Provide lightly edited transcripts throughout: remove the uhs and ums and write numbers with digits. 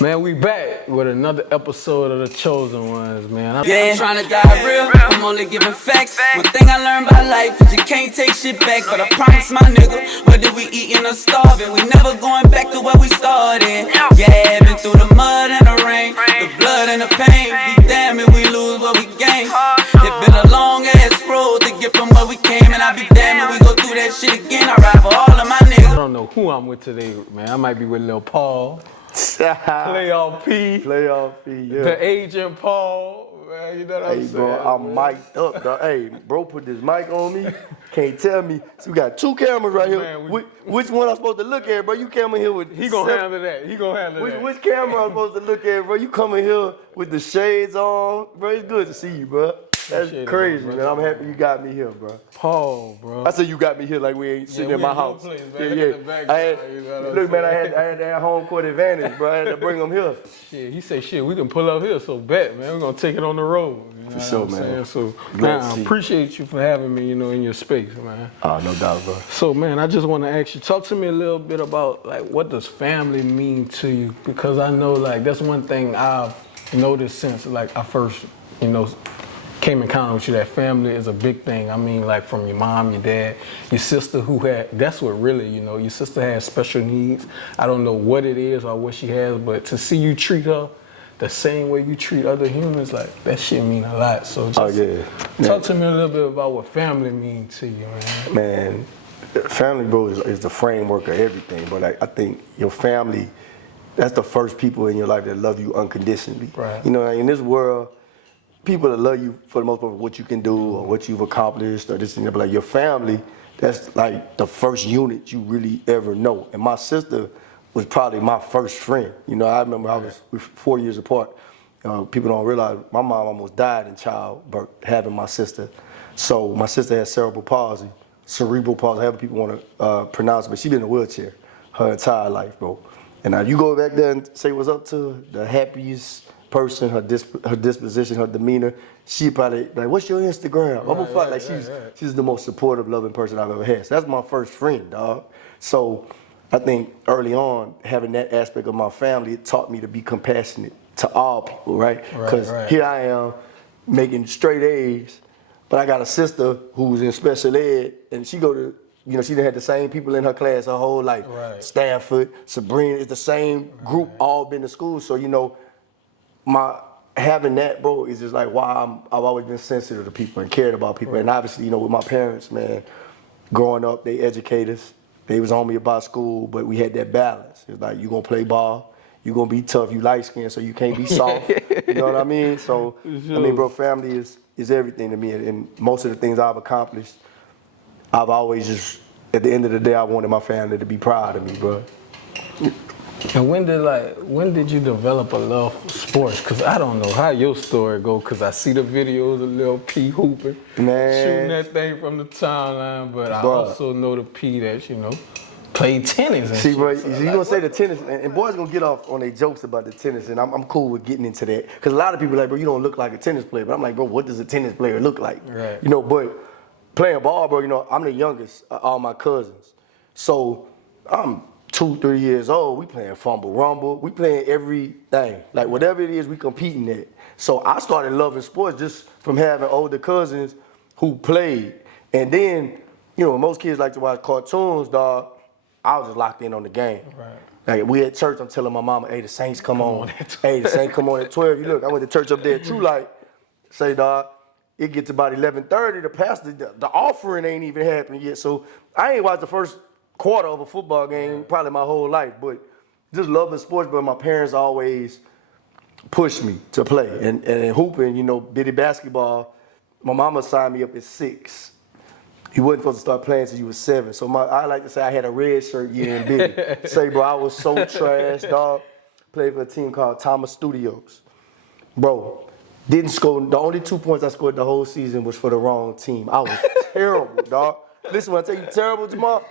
Man, we back with another episode of The Chosen Ones, man. You ain't tryna die real, I'm only giving facts. One thing I learned about life is you can't take shit back. But I promise my nigga, whether we eating or starving, we never going back to where we started. Yeah, been through the mud and the rain, the blood and the pain. Be damn if we lose what we gain. It's been a long ass road to get from where we came. And I be damn if we go through that shit again. I ride for all of my niggas. I don't know who I'm with today, man. I might be with Lil Paul. Playoff P. Playoff P, yeah. The Agent Paul, man, you know what I'm saying? Bro, I'm mic'd up, dog. Hey, bro, put this mic on me. Can't tell me. So we got two cameras right here. Man, which one I'm supposed to look at, bro? You coming here with... He gonna handle that. He gonna handle that. Which camera I'm supposed to look at, bro? You coming here with the shades on. Bro, it's good to see you, bro. That's crazy, man. I'm happy you got me here, bro. Paul, bro. I said you got me here like we ain't sitting in my house. Place, man. Look, man, I had that home court advantage, bro. I had to bring them here. Shit, he say, shit, we can pull up here, so bet, man. We're gonna take it on the road. You know for sure, man. So, man, I appreciate you for having me, in your space, man. No doubt, bro. So, man, I just want to ask you, talk to me a little bit about, like, what does family mean to you? Because I know, like, that's one thing I've noticed since, like, I first, came in contact with you, that family is a big thing. I mean, like from your mom, your dad, your sister that's what really, your sister has special needs. I don't know what it is or what she has, but to see you treat her the same way you treat other humans, like that shit mean a lot. So just talk to me a little bit about what family means to you, man. Man, family, bro, is the framework of everything. But like, I think your family, that's the first people in your life that love you unconditionally. Right. In this world, people that love you for the most part for what you can do or what you've accomplished or this and that, but like your family, that's like the first unit you really ever know. And my sister was probably my first friend. I remember we were 4 years apart. People don't realize my mom almost died in childbirth having my sister. So my sister had cerebral palsy, however people want to pronounce it, but she been in a wheelchair her entire life, bro. And now you go back there and say what's up to her, the happiest person, her disposition, her demeanor, she probably like, what's your Instagram? She's the most supportive, loving person I've ever had. So that's my first friend, dog. So I think early on, having that aspect of my family, it taught me to be compassionate to all people, right? Because here I am making straight A's, but I got a sister who's in special ed, and she go to, she done had the same people in her class her whole life. Right. Stanford, Sabrina, it's the same group, all been to school. So, having that, bro, is just like why I've always been sensitive to people and cared about people. Right. And obviously, with my parents, man, growing up, they educators. They was on me about school, but we had that balance. It's like, you gonna play ball, you gonna be tough, you light skinned, so you can't be soft. You know what I mean? So, bro, family is everything to me. And most of the things I've accomplished, I've always just, at the end of the day, I wanted my family to be proud of me, bro. And when did you develop a love for sports? Cause I don't know how your story go. Cause I see the videos of Lil P hooping, shooting that thing from the timeline. But I also know the P that played tennis. And see, bro, you gonna say the tennis, and boys gonna get off on their jokes about the tennis, and I'm cool with getting into that. Cause a lot of people are like, bro, you don't look like a tennis player. But I'm like, bro, what does a tennis player look like? Right. But playing ball, bro, I'm the youngest of all my cousins, so I'm 2-3 years old, we playing fumble rumble, we playing everything. Like whatever it is, we competing at. So I started loving sports just from having older cousins who played. And then, most kids like to watch cartoons, dog. I was just locked in on the game. Right. Like we at church, I'm telling my mama, hey, the Saints come on. Hey, the Saints come on at 12. You look, I went to church up there at True Light. Say, dog, it gets about 11:30, the pastor, the offering ain't even happened yet. So I ain't watched the first quarter of a football game probably my whole life, but just loving sports. But my parents always pushed me to play and hooping, bitty basketball. My mama signed me up at 6. You wasn't supposed to start playing till you was 7. So I like to say I had a red shirt year in bitty. Say, bro, I was so trash, dog. Played for a team called Thomas Studios. Bro, didn't score. The only 2 points I scored the whole season was for the wrong team. I was terrible, dog. Listen, when I tell you terrible, Jamal,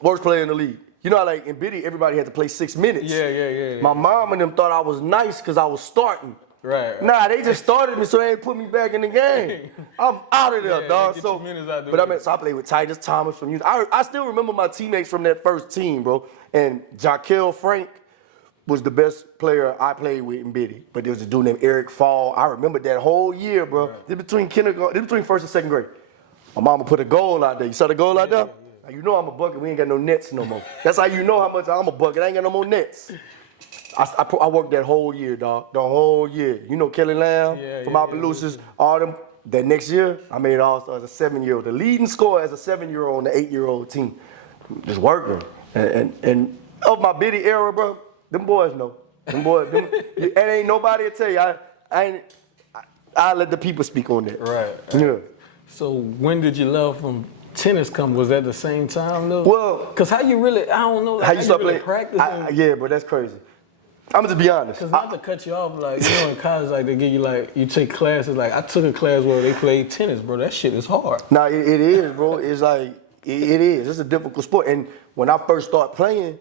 worst player in the league. Like in Biddy, everybody had to play 6 minutes. Yeah. My mom and them thought I was nice because I was starting. Right. Nah, they just started me, so they ain't put me back in the game. I'm out of there, dog. So, I played with Titus Thomas from Eunice. I still remember my teammates from that first team, bro. And Jaquel Frank, was the best player I played with in Biddy, but there was a dude named Eric Fall. I remember that whole year, bro. Right. This between kindergarten, this between first and second grade. My mama put a goal out there. You saw the goal out there? Now, you know I'm a bucket. We ain't got no nets no more. That's how you know how much I'm a bucket. I ain't got no more nets. I worked that whole year, dog. The whole year. You know Kelly Lamb from Opelousas, all them. That next year, I made All-Star as a 7-year-old. The leading scorer as a 7-year-old on the 8-year-old team. Just working. And of my Biddy era, bro, them boys know. Them boys, and ain't nobody to tell you. I let the people speak on that. Right. Yeah. So when did your love from tennis come? Was that the same time though? Well, cause how you really, I don't know, like, how you start really playing? practicing? Yeah, bro, that's crazy. I'm gonna just be honest. Cause not to cut you off, like, you know, in college, like, they give you, like, you take classes. Like, I took a class where they played tennis, bro. That shit is hard. Nah, it is, bro. It's like, it is. It's a difficult sport. And when I first started playing,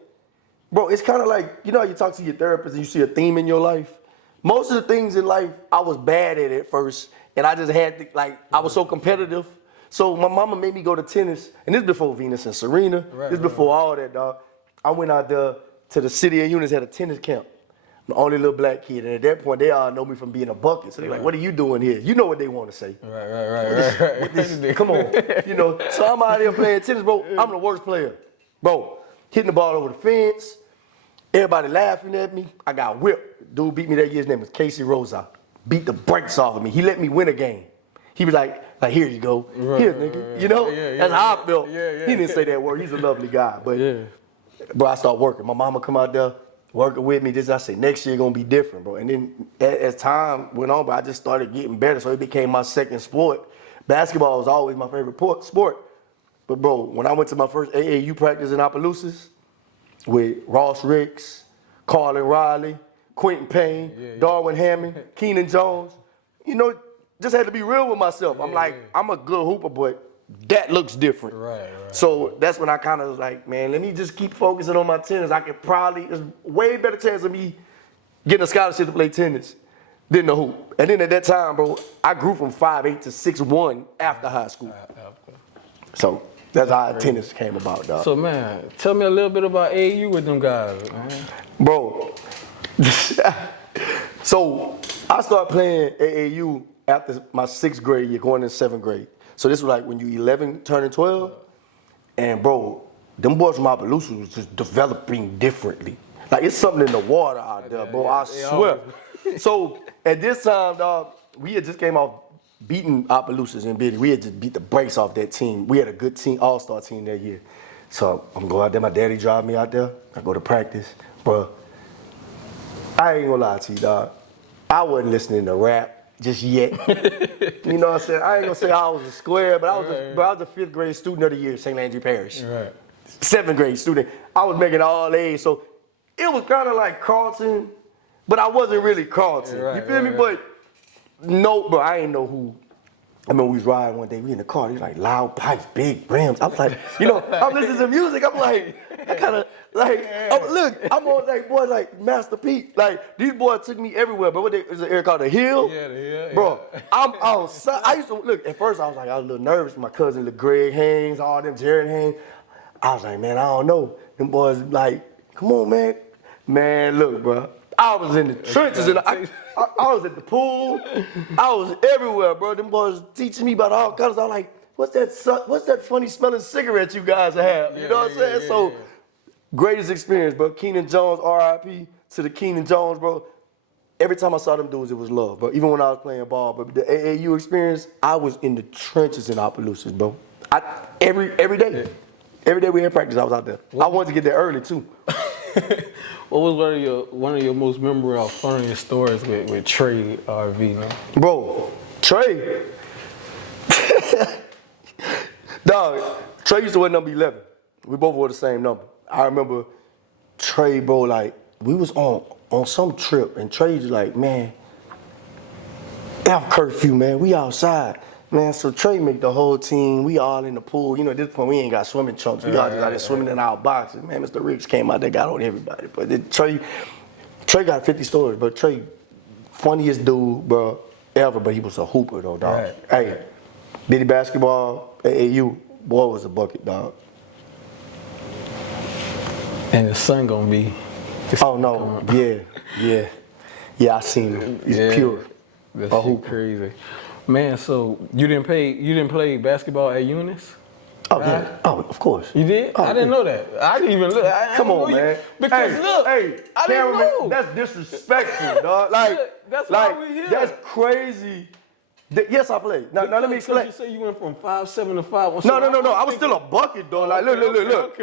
bro, it's kind of like, you know how you talk to your therapist and you see a theme in your life? Most of the things in life, I was bad at first. And I just had to, like, I was so competitive. So my mama made me go to tennis. And this before Venus and Serena. This before all that, dog. I went out there to the city of Eunice, had a tennis camp. I'm the only little black kid, and at that point, they all know me from being a bucket. So they're like, what are you doing here? You know what they want to say. Right. Come on. You know, so I'm out here playing tennis, bro. I'm the worst player. Bro, hitting the ball over the fence. Everybody laughing at me. I got whipped. Dude beat me that year. His name was Casey Rosa. Beat the brakes off of me. He let me win a game. He was like, here you go. Here, nigga. You know? That's how I felt. He didn't say that word. He's a lovely guy. But, bro, I started working. My mama come out there. Working with me, I say next year gonna be different, bro. And then as time went on, I just started getting better, so it became my second sport. Basketball was always my favorite sport. But bro, when I went to my first AAU practice in Opelousas with Ross Ricks, Carlin Riley, Quentin Payne, Darwin Hammond, Keenan Jones, you know, just had to be real with myself. I'm like, I'm a good hooper, but that looks different. Right. So that's when I kind of was like, man, let me just keep focusing on my tennis. I could probably, there's way better chance of me getting a scholarship to play tennis than the hoop. And then at that time, bro, I grew from 5'8" to 6'1" after high school. So that's how tennis came about, dog. So, man, tell me a little bit about AAU with them guys, man. Bro, so I started playing AAU after my 6th grade year, going into 7th grade. So this was like when you 11, turning 12. And bro, them boys from Opelousas was just developing differently. Like it's something in the water out there, bro, I swear. So at this time, dog, we had just came off beating Opelousas in Biddy. We had just beat the brakes off that team. We had a good team, all-star team that year. So I'm going out there, my daddy drive me out there. I go to practice. Bro, I ain't gonna lie to you, dog. I wasn't listening to rap just yet. You know what I'm saying? I ain't gonna say I was a square, but I was a 5th grade student of the year at St. Landry Parish. 7th grade student. I was making all A's, so it was kind of like Carlton, but I wasn't really Carlton. You feel me? But no, bro, I ain't know who. I remember we was riding one day, we in the car, he's like loud pipes, big rims. I was like, you know, I'm listening to music, I'm like, I kind of like, look, I'm on like boys like Master Pete. Like these boys took me everywhere, but what is the area called? The Hill? Yeah, the Hill. Bro, I'm outside. I used to look, at first I was a little nervous. My cousin LeGreg Haynes, all them, Jared Haynes. I was like, man, I don't know. Them boys like, come on, man. Man, look, bro. I was in the trenches and I was at the pool. I was everywhere, bro. Them boys teaching me about all kinds. I was like, what's that funny smelling cigarette you guys have? You know what I'm saying? So, greatest experience, bro. Keenan Jones, RIP to the Keenan Jones, bro. Every time I saw them dudes, it was love, bro. Even when I was playing ball, but the AAU experience, I was in the trenches in Opelousas, bro. Every day. Every day we had practice, I was out there. I wanted to get there early too. What was one of your most memorable, funniest stories with Trey RV, man? Bro, Trey. Dog, Trey used to wear number 11. We both wore the same number. I remember Trey, bro, like, we was on some trip, and Trey was like, man, F curfew, man, we outside. Man, so Trey make the whole team, we all in the pool. You know, at this point, we ain't got swimming trunks. We all just out there swimming in our boxes. Man, Mr. Riggs came out there, got on everybody. But then Trey got 50 stories, but Trey, funniest dude, bro, ever, but he was a hooper, though, dog. Right. Hey, Biddy basketball, AAU, boy was a bucket, dog. And the sun gonna be Oh no, yeah. I seen him. He's pure. That shit crazy. Man, so you didn't play basketball at Eunice? Oh yeah. Oh, of course. You did? Oh, I didn't know that. I didn't even look. Come on, man. Because look, I didn't know. That's disrespectful, dog. Like, that's why we here. That's crazy. Yes, I played. Now let me explain. You say you went from 5'7" to 5'1". No. I was still a bucket, dog. Like, look.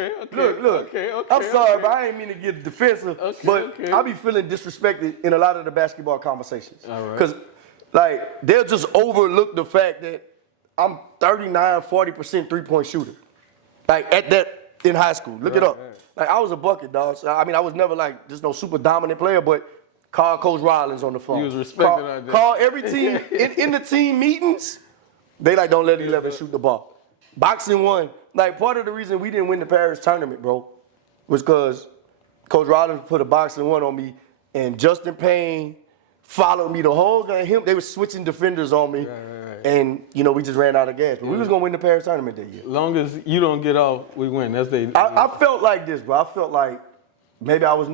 Look. I'm sorry, but I ain't mean to get defensive. But I be feeling disrespected in a lot of the basketball conversations. All right. Because, like, they'll just overlook the fact that I'm 39, 40% three-point shooter. Like, at that, in high school. Look it up. Right. Like, I was a bucket, dog. So, I mean, I was never, like, just no super dominant player, but call Coach Rollins on the phone. You was respected out there. Call every team. in the team meetings, they, like, don't let 11 shoot the ball. Boxing won. Like, part of the reason we didn't win the Paris tournament, bro, was because Coach Rollins put a boxing one on me, and Justin Payne followed me the whole game. They were switching defenders on me. Right. And, you know, we just ran out of gas. But we was going to win the Paris tournament that year. Long as you don't get off, we win. That's the. I felt like this, bro. I felt like maybe I was,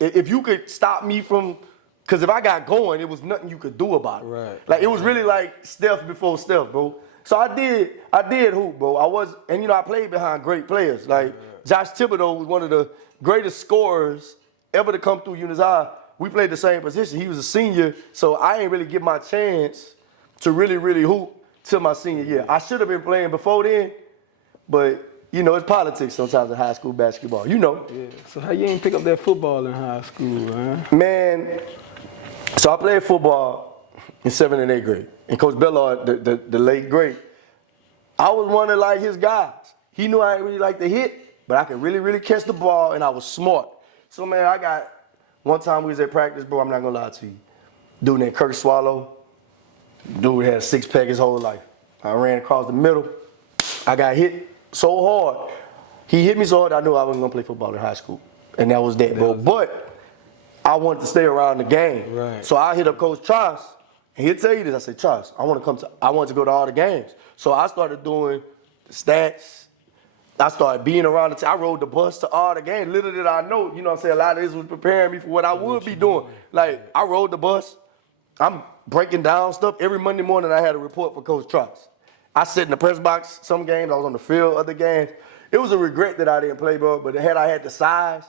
if you could stop me from, because if I got going, it was nothing you could do about it. Right. Like, it was really like Steph before Steph, bro. So I did hoop, bro. I played behind great players. Like, Josh Thibodeau was one of the greatest scorers ever to come through Eunice High. We played the same position. He was a senior, so I ain't really get my chance to really, really hoop till my senior year. I should have been playing before then, but, you know, it's politics sometimes in high school basketball. You know. Yeah. So how you ain't pick up that football in high school, man? Man, so I played football in 7th and 8th grade. And Coach Bellard, the late great, I was one of, like, his guys. He knew I didn't really like to hit, but I could really, really catch the ball, and I was smart. So, man, one time we was at practice, bro, I'm not gonna lie to you. Dude named Kirk Swallow, dude had a six-pack his whole life. I ran across the middle. I got hit so hard. He hit me so hard I knew I wasn't gonna play football in high school. And that was that, bro. But I wanted to stay around the game. Right. So I hit up Coach Charles, and he'll tell you this. I said, Charles, I wanted to go to all the games. So I started doing the stats. I started being around the team. I rode the bus to all the games. Little did I know, you know what I'm saying, a lot of this was preparing me for what I would be doing. Like, I rode the bus. I'm breaking down stuff. Every Monday morning I had a report for Coach Charles. I sat in the press box some games. I was on the field other games. It was a regret that I didn't play, bro, but had I had the size,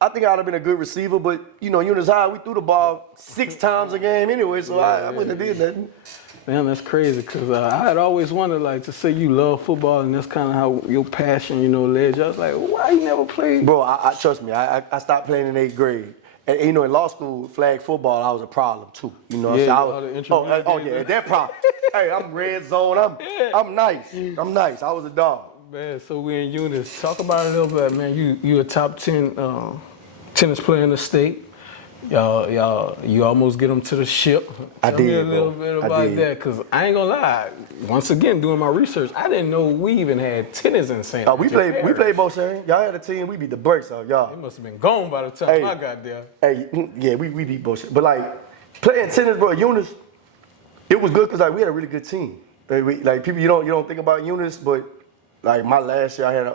I think I'd have been a good receiver. But, you know, Eunice High, we threw the ball 6 times a game anyway, so I wouldn't have did nothing. Man, that's crazy, because I had always wanted, like, to say you love football, and that's kind of how your passion, you know, led you. I was like, why you never played? Bro, I trust me, I stopped playing in 8th grade. And, you know, in law school, flag football, I was a problem, too. You know what I'm saying? That problem. Hey, I'm red zone. I'm nice. I'm nice. I was a dog. Man, so we in Eunice. Talk about it a little bit, man. You a top 10 tennis player in the state. You almost get them to the ship. Tell me a little bit about that, because I ain't gonna lie. Once again, doing my research, I didn't know we even had tennis in St. We played both, sir. Y'all had a team. We beat the brakes out y'all. It must have been gone by the time I got there. Hey, yeah, we beat both. But like playing tennis, bro, Eunice, it was good because like we had a really good team. Like people, you don't think about Eunice, but like my last year, I had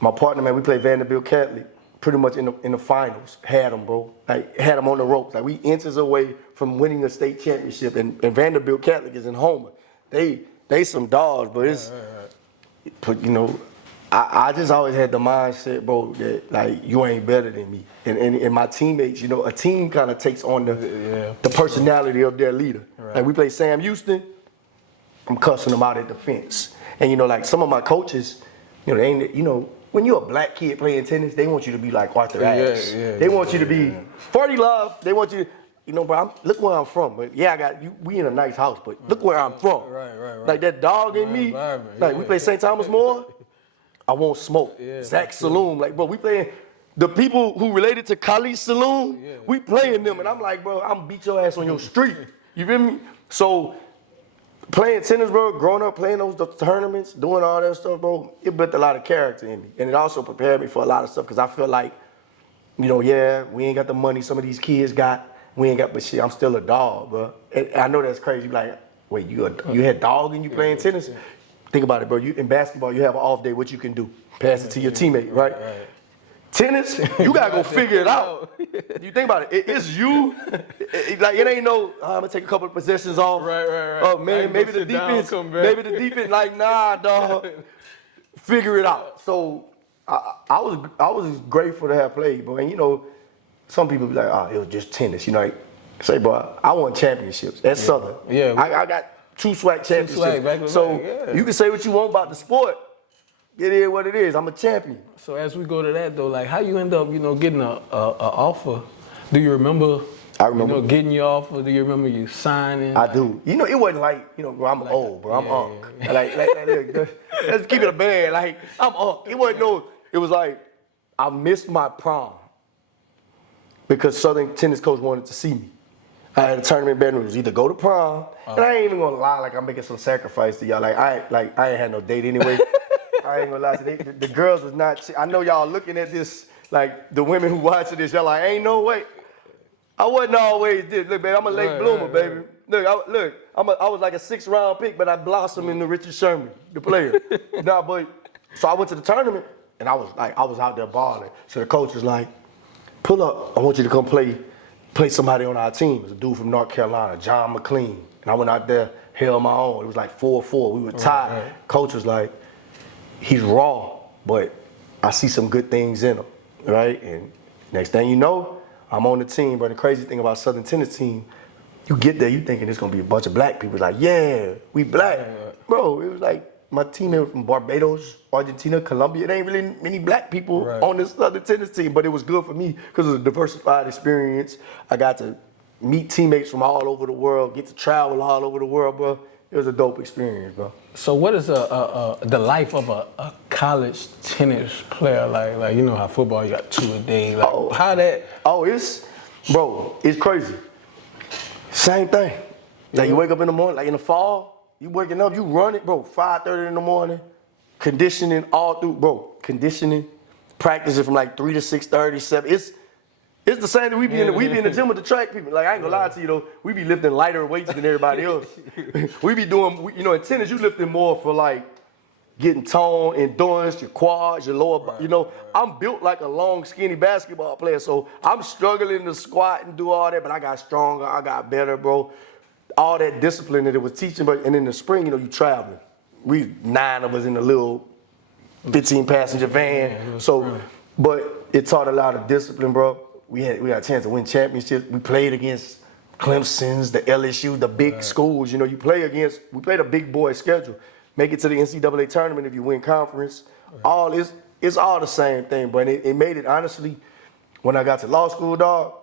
my partner, man. We played Vanderbilt Catholic. Pretty much in the finals, had them, bro. Like, had them on the ropes. Like, we inches away from winning a state championship, and Vanderbilt Catholic is in Homer. They some dogs, but it's, but you know, I just always had the mindset, bro, that like you ain't better than me. And my teammates, you know, a team kind of takes on the personality of their leader. Right. Like we play Sam Houston, I'm cussing them out at the fence. And you know, like some of my coaches, you know, they ain't, you know. When you're a black kid playing tennis, they want you to be like Arthur Ashe. They want you to be 40 love. They want you to, you know, bro, look where I'm from. But yeah, I got you. We in a nice house, but look where I'm from. Right. Like that dog in me. Like we play St. Thomas More. I won't smoke. Zach Saloon. Like, bro, we playing the people who related to Khalid Saloon. We playing them, and I'm like, bro, I'm beat your ass on your street. You feel me? So. Playing tennis, bro, growing up playing those tournaments, doing all that stuff, bro, it built a lot of character in me. And it also prepared me for a lot of stuff because I feel like, you know, we ain't got the money some of these kids got. We ain't got, but shit, I'm still a dog, bro. And I know that's crazy. Like, wait, you had dog and you playing tennis? Think about it, bro. In basketball, you have an off day, what you can do? Pass it to your teammate, right? Tennis, you gotta go figure it out. You think about it, it's you. Like it ain't no. I'm gonna take a couple of possessions off. Right. Oh man, maybe the defense. Maybe the defense. Like nah, dog. Figure it out. So I was grateful to have played, bro. And you know, some people be like, oh, it was just tennis. You know, like say, bro, I won championships at Southern. Yeah. I got 2 SWAC championships. So you can say what you want about the sport. It is what it is. I'm a champion. So as we go to that though, like how you end up, you know, getting a offer? Do you remember? I remember. You know, getting your offer. Do you remember you signing? I do. You know, it wasn't like, you know, bro, I'm old, bro. I'm unk. Like, let's keep it a band. Like, I'm unk. It wasn't no. It was like I missed my prom because Southern tennis coach wanted to see me. I had a tournament bet. It was either go to prom, and I ain't even gonna lie. Like I'm making some sacrifice to y'all. Like I ain't had no date anyway. I ain't gonna lie to you. The girls was not. I know y'all looking at this, like the women who watching this, y'all like, ain't no way. I wasn't always this. Look, baby, I'm a late bloomer, baby. Look, I was like a 6th round pick, but I blossomed into Richard Sherman, the player. So I went to the tournament, and I was out there balling. So the coach was like, pull up. I want you to come play somebody on our team. It was a dude from North Carolina, John McLean. And I went out there, held my own. It was like 4-4. We were tied. Right. Coach was like, he's raw, but I see some good things in him, right? And next thing you know, I'm on the team. But the crazy thing about Southern tennis team, you get there, you thinking it's gonna be a bunch of black people. Like, yeah, we black. Bro, it was like my teammate from Barbados, Argentina, Colombia. It ain't really many black people on this Southern tennis team, but it was good for me because it was a diversified experience. I got to meet teammates from all over the world, get to travel all over the world, bro. It was a dope experience, bro. So what is the life of a college tennis player like? You know how football, you got 2 a day. Like, how that? Oh, it's crazy. Same thing. Like you wake up in the morning, like in the fall, you waking up, you run it, bro, 5:30 in the morning, conditioning all through, bro, practicing from like 3 to 6:30, 7. It's the same that we be in the gym with the track people. Like I ain't gonna lie to you though, we be lifting lighter weights than everybody else. We be doing, you know, in tennis you lifting more for like getting tone, endurance, your quads, your lower, you know. I'm built like a long, skinny basketball player, so I'm struggling to squat and do all that, but I got stronger, I got better, bro. All that discipline that it was teaching, but and in the spring, you know, you traveling. We 9 of us in a little 15-passenger van, so, but it taught a lot of discipline, bro. We got a chance to win championships. We played against Clemson's, the LSU, the big schools. You know, we played a big boy schedule. Make it to the NCAA tournament if you win conference. It's all the same thing, but it made it, honestly, when I got to law school, dog,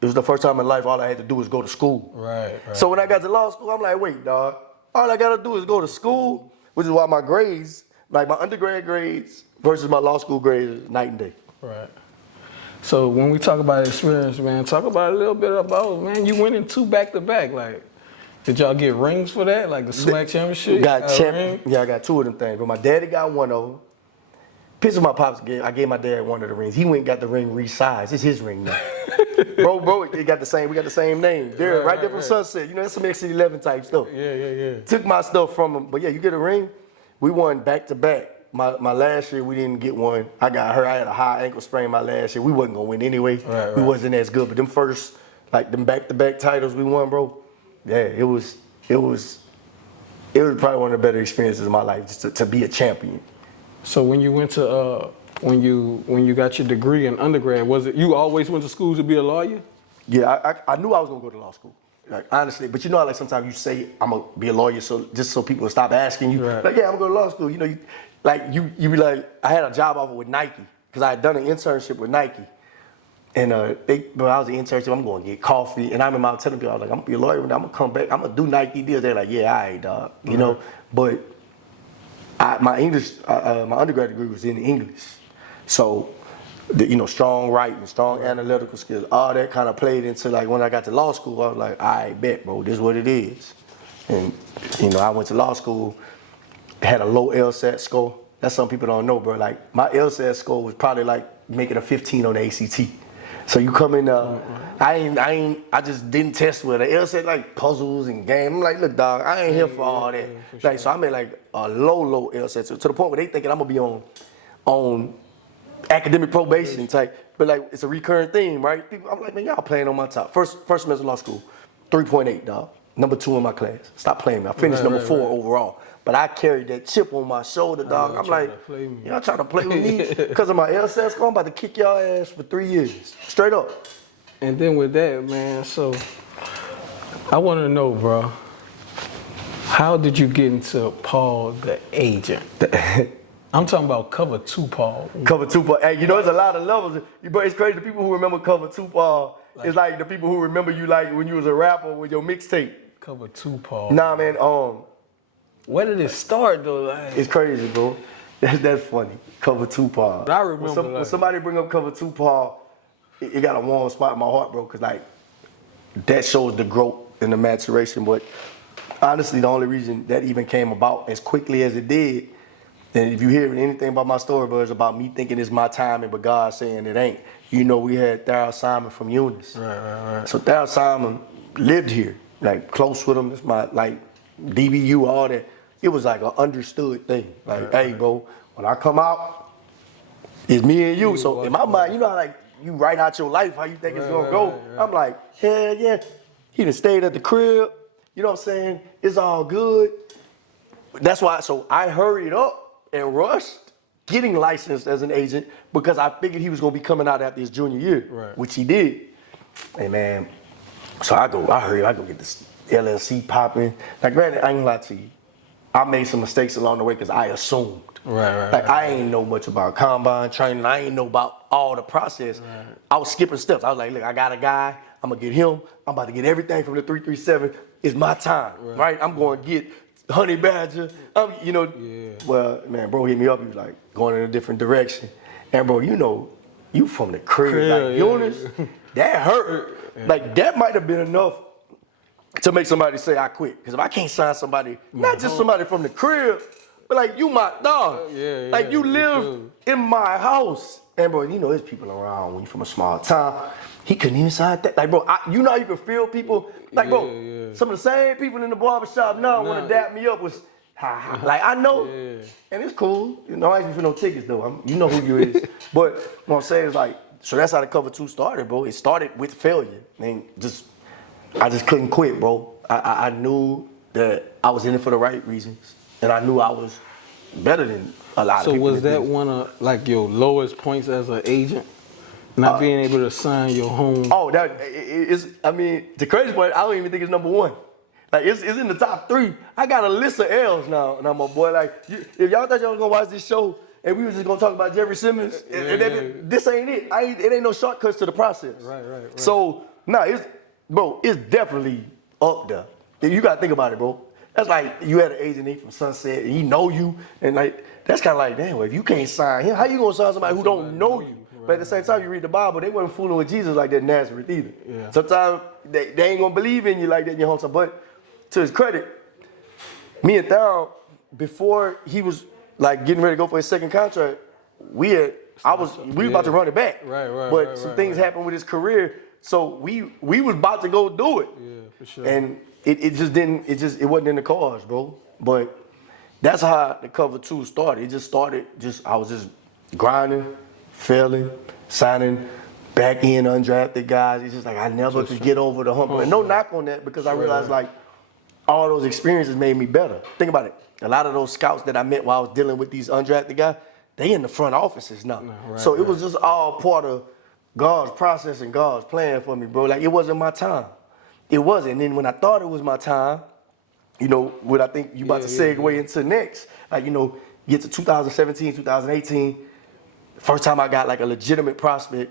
it was the first time in life all I had to do was go to school. Right. So when I got to law school, I'm like, wait, dog, all I gotta do is go to school, which is why my grades, like my undergrad grades versus my law school grades, night and day. Right. So when we talk about experience, man, talk about a little bit about, man, you winning 2 back-to-back. Like, did y'all get rings for that? Like the SWAC championship? Yeah, I got 2 of them things. But my daddy got one of them. Picture my pops, I gave my dad one of the rings. He went and got the ring resized. It's his ring now. bro, we got the same name. They're right there from Sunset. You know, that's some XC11 type stuff. Yeah. Took my stuff from him. But yeah, you get a ring. We won back-to-back. My last year, we didn't get one. I got hurt. I had a high ankle sprain my last year. We wasn't going to win anyway. Right. We wasn't as good. But them first, like them back-to-back titles we won, bro, yeah, it was probably one of the better experiences of my life, just to be a champion. So when you went to, when you got your degree in undergrad, was it, you always went to school to be a lawyer? Yeah, I knew I was going to go to law school. Like, honestly, but you know how like sometimes you say, I'm going to be a lawyer so people will stop asking you. Right. Like, yeah, I'm going to go to law school. You know, you be like, I had a job offer with Nike because I had done an internship with Nike. And I was an internship, I'm going to get coffee. And I remember I was telling people, I was like, I'm going to be a lawyer, I'm going to come back, I'm going to do Nike deals. They're like, yeah, all right, dog. You know, but my undergrad degree was in English. So, strong writing, strong analytical skills, all that kind of played into like when I got to law school, I was like, I bet, bro, this is what it is. And, I went to law school, had a low LSAT score. That's something people don't know, bro. Like my LSAT score was probably like making a 15 on the ACT. So you come in, I just didn't test with it. The LSAT like puzzles and games. I'm like, look, dog, I ain't here for all that. So I made like a low LSAT to the point where they thinking I'm gonna be on academic probation type, but like it's a recurring theme, right? People, I'm like, man, y'all playing on my top. First semester of law school, 3.8, dog. Number 2 in my class. Stop playing me. I finished number 4 overall. But I carried that chip on my shoulder, dog. I'm like, y'all trying to play with me because of my LSAT score? I'm about to kick y'all ass for 3 years. Straight up. And then with that, man, so I want to know, bro, how did you get into Paul the Agent? I'm talking about cover 2 Paul. Cover 2 Paul. Hey, you know, there's a lot of levels. But it's crazy. The people who remember cover 2 Paul is like the people who remember you like when you was a rapper with your mixtape. Cover 2 Paul. Nah, man. Where did it start though? Like, it's crazy, bro. That's funny. Cover 2 Paul. I remember when somebody bring up cover 2 Paul, it got a warm spot in my heart, bro. Cause like that shows the growth and the maturation. But honestly, the only reason that even came about as quickly as it did, and if you hear anything about my story, bro, it's about me thinking it's my timing, but God saying it ain't. You know, we had Darryl Simon from Eunice. Right. So Darryl Simon lived here, like close with him. It's my like DBU, all that. It was like an understood thing. Like, hey, bro, when I come out, it's me and you. So in my mind, you know how like you write out your life, how you think it's gonna go. Right. I'm like, hell yeah. He done stayed at the crib. You know what I'm saying? It's all good. That's why. So I hurried up and rushed getting licensed as an agent because I figured he was gonna be coming out after his junior year, which he did. Hey man, so I hurry, I go get this LLC popping. Now granted, I ain't gonna lie to you. I made some mistakes along the way because I assumed. Like I ain't know much about combine training. I ain't know about all the process. I was skipping steps. I was like, look, I got a guy. I'm gonna get him. I'm about to get everything from the 337. It's my time, right? I'm going to get Honey Badger. Well, man, bro hit me up. He was like going in a different direction. And bro, you know, you from the crib, like Eunice, that hurt. Like that might have been enough to make somebody say I quit. Because if I can't sign somebody, not just somebody from the crib, but like you my dog. Like you live in my house. And bro, you know there's people around when you from a small town. He couldn't even sign that. Like bro, you know how you can feel people. Like bro, some of the same people in the barbershop now want to dap me up with, like I know, and it's cool. You know I ain't for no tickets though. You know who you is. But what I'm saying is like, so that's how the cover 2 started, bro. It started with failure. I just couldn't quit, bro. I knew that I was in it for the right reasons, and I knew I was better than a lot of people. So was that one of like your lowest points as an agent? Not being able to sign your home? Oh, that is. I mean, the crazy part, I don't even think it's number 1. Like it's in the top 3. I got a list of L's now, my boy. Like if y'all thought y'all was gonna watch this show and we was just gonna talk about Jeffery Simmons, this ain't it. It ain't no shortcuts to the process. Right. So it's definitely up there. You gotta think about it, bro. That's like you had an agent from Sunset and he know you, and like that's kind of like, damn, well, if you can't sign him, how you gonna sign somebody who don't know you? But at the same time, you read the Bible, they wasn't fooling with Jesus like that in Nazareth either. Sometimes they ain't gonna believe in you like that in your home time. But to his credit, me and Darryl, before he was like getting ready to go for his second contract, we were about to run it back. But some things happened with his career, so we was about to go do it. Yeah, for sure. And it wasn't in the cards, bro. But that's how the cover 2 started. It just started, I was just grinding, failing, signing back in undrafted guys. It's just like I never could get over the hump. And no knock on that because I realized like all those experiences made me better. Think about it. A lot of those scouts that I met while I was dealing with these undrafted guys, they in the front offices now. So it was just all part of God's process and God's plan for me, bro. Like it wasn't my time. It wasn't. And then when I thought it was my time, you know, what I think you about to segue into next, like, you know, get to 2017, 2018, first time I got like a legitimate prospect,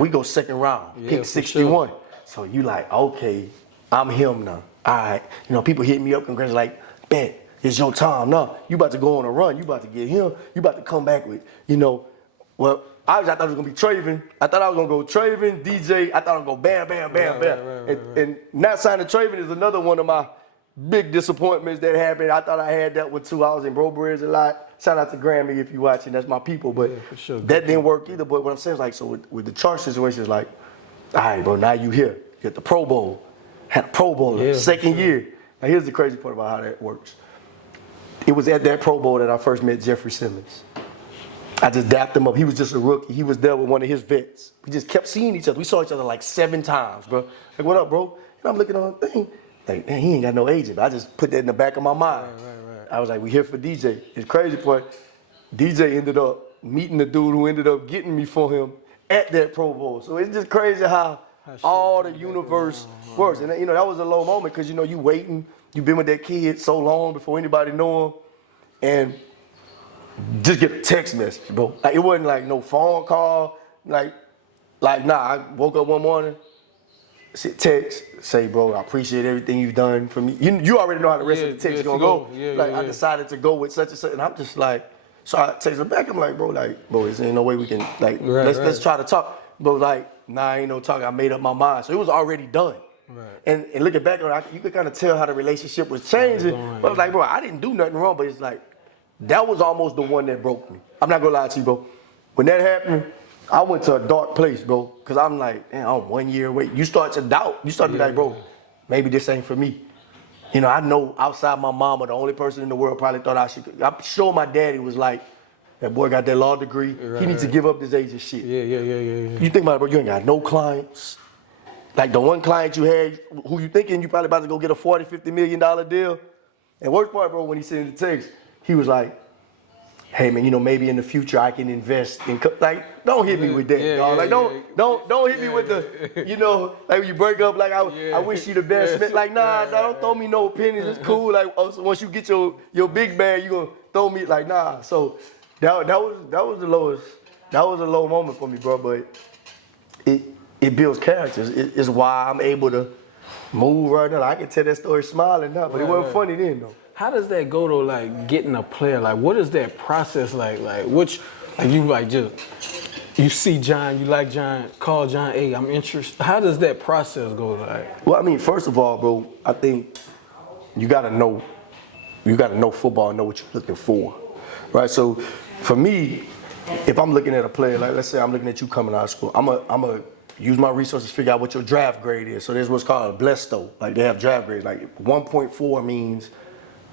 we go second round, pick 61. Sure. So you like, okay, I'm him now. All right. You know, people hit me up, congratulate, like, bet, it's your time now. You about to go on a run. You about to get him. You about to come back with, you know, well, I thought it was going to be Traven. I thought I was going to go Traven, DJ. I thought I was going to go bam, bam, bam, bam. And not signing Traven is another one of my big disappointments that happened. I thought I had that one too. I was in Bro Bridge a lot. Shout out to Grammy if you watching. That's my people. But that didn't work either. But what I'm saying is like, so with the charge situation, it's like, all right, bro, now you here. You at the Pro Bowl. Had a Pro Bowl second year. Now here's the crazy part about how that works. It was at that Pro Bowl that I first met Jeffrey Simmons. I just dapped him up. He was just a rookie. He was there with one of his vets. We just kept seeing each other. We saw each other like 7 times, bro. Like, what up, bro? And I'm looking on the thing. Like, man, he ain't got no agent. I just put that in the back of my mind. Right. I was like, we here for DJ. His crazy part, DJ ended up meeting the dude who ended up getting me for him at that Pro Bowl. So it's just crazy how all the universe works. And, that was a low moment because, you waiting. You've been with that kid so long before anybody know him. And just get a text message, bro. Like, it wasn't like no phone call. Like, nah, I woke up one morning, text, say, bro, I appreciate everything you've done for me. You already know how the rest of the text is gonna go. I decided to go with such and such, and I'm just like, so I text her back, I'm like, bro, there ain't no way we can, let's try to talk. Bro, nah, ain't no talk, I made up my mind. So it was already done. Right. And looking back on it, you could kind of tell how the relationship was changing. But I was like, bro, I didn't do nothing wrong, but it's like, that was almost the one that broke me. I'm not gonna lie to you, bro. When that happened, I went to a dark place, bro. Cause I'm like, man, I'm 1 year away. You start to doubt. You start to be like, bro, maybe this ain't for me. I know outside my mama, the only person in the world probably thought I should. I'm sure my daddy was like, that boy got that law degree. He needs to give up this agent shit. Yeah. You think about it, bro, you ain't got no clients. Like the one client you had, who you thinking you probably about to go get a $40, $50 million deal. And worst part, bro, when he sent the text, he was like, hey man, maybe in the future I can invest in, like, don't hit me with that, dog. Like, don't hit me with the, like when you break up, like I wish you the best. Like, nah, don't throw me no pennies. It's cool. Like, so once you get your big bag, you gonna throw me, like, nah. So that was the lowest. That was a low moment for me, bro. But it builds characters. It's why I'm able to move right now. I can tell that story smiling now, but it wasn't funny then though. How does that go to like getting a player? Like, what is that process like? You see John, you like John, call John, hey, I'm interested. How does that process go? Like? Well, I mean, first of all, bro, I think you gotta know football and know what you're looking for, right? So for me, if I'm looking at a player, like let's say I'm looking at you coming out of school, I'm a use my resources to figure out what your draft grade is. So there's what's called a blesto. Like they have draft grades. Like 1.4 means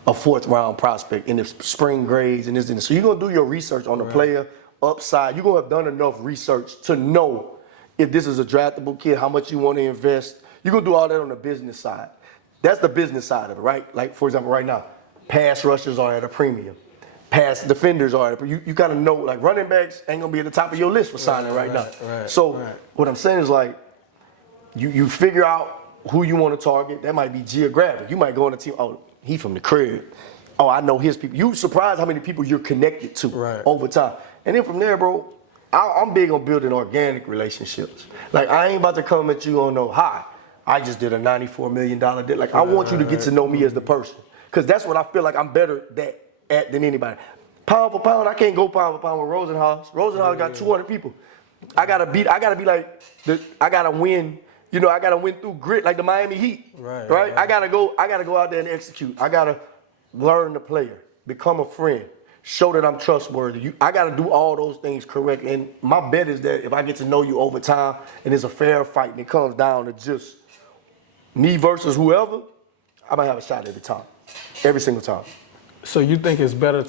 a 4th round prospect in the spring grades and this and this. So you're gonna do your research on the player upside. You're gonna have done enough research to know if this is a draftable kid, how much you want to invest. You're gonna do all that on the business side. That's the business side of it, right? Like for example, right now, pass rushers are at a premium. Pass defenders are at a premium. You kind of know, like running backs ain't gonna be at the top of your list for signing right now. What I'm saying is like, you figure out who you want to target. That might be geographic. You might go on a team, oh, he from the crib. Oh, I know his people. You surprised how many people you're connected to over time. And then from there, bro, I'm big on building organic relationships. Like I ain't about to come at you on no hi. I just did a $94 million deal. Like I want you to get to know me as the person. Cause that's what I feel like I'm better at than anybody. Pound for pound, I can't go pound for pound with Rosenhaus. Rosenhaus got 200 people. I gotta win, I gotta win through grit like the Miami Heat. Right? I gotta go out there and execute. I gotta learn the player, become a friend, show that I'm trustworthy. I gotta do all those things correctly. And my bet is that if I get to know you over time and it's a fair fight and it comes down to just me versus whoever, I might have a shot every time. Every single time. So you think it's better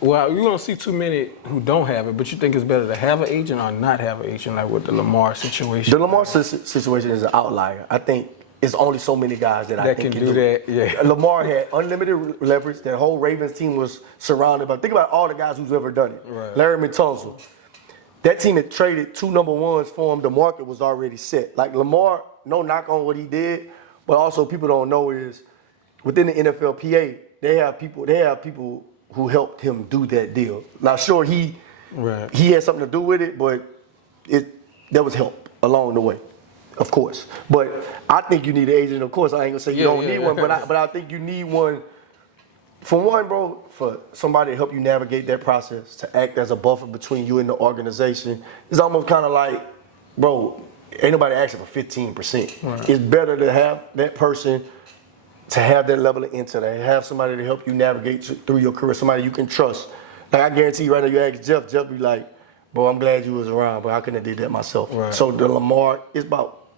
you don't see too many who don't have it, but you think it's better to have an agent or not have an agent, like with the Lamar situation? The Lamar situation is an outlier. I think it's only so many guys that I think can do that. Yeah. Lamar had unlimited leverage. That whole Ravens team was surrounded by, think about all the guys who's ever done it. Right. Larry Tunsil. That team had traded 2 number ones for him. The market was already set. Like Lamar, no knock on what he did, but also people don't know is within the NFLPA, they have people who helped him do that deal. Now, sure, he had something to do with it, but there was help along the way, of course. But I think you need an agent. Of course, I ain't gonna say you don't need one, but I think you need one. For one, bro, for somebody to help you navigate that process, to act as a buffer between you and the organization. It's almost kind of like, bro, ain't nobody asking for 15%. Right. It's better to have that person, to have that level of intel, to have somebody to help you navigate through your career, somebody you can trust. Like I guarantee you right now, you ask Jeff be like, bro, I'm glad you was around, but I couldn't have did that myself. Right. So the Lamar, it's about,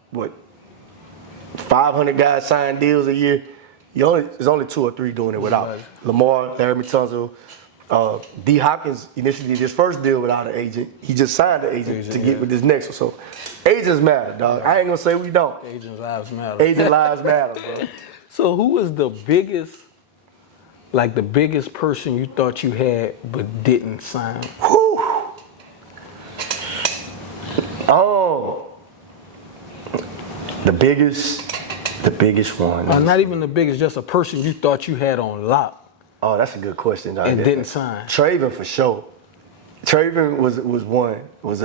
500 guys sign deals a year. There's only 2 or 3 doing it without. Lamar, Larry Tunsil, D. Hopkins initially did his first deal without an agent. He just signed an agent to get with this next one. So agents matter, dog. I ain't gonna say we don't. Agents' lives matter. Agent lives matter, bro. So who was the biggest person you thought you had but didn't sign? Whew. Oh, the biggest one. Not even the biggest, just a person you thought you had on lock Oh, that's a good question, dog. and didn't sign. Traven for sure. Traven was one. Was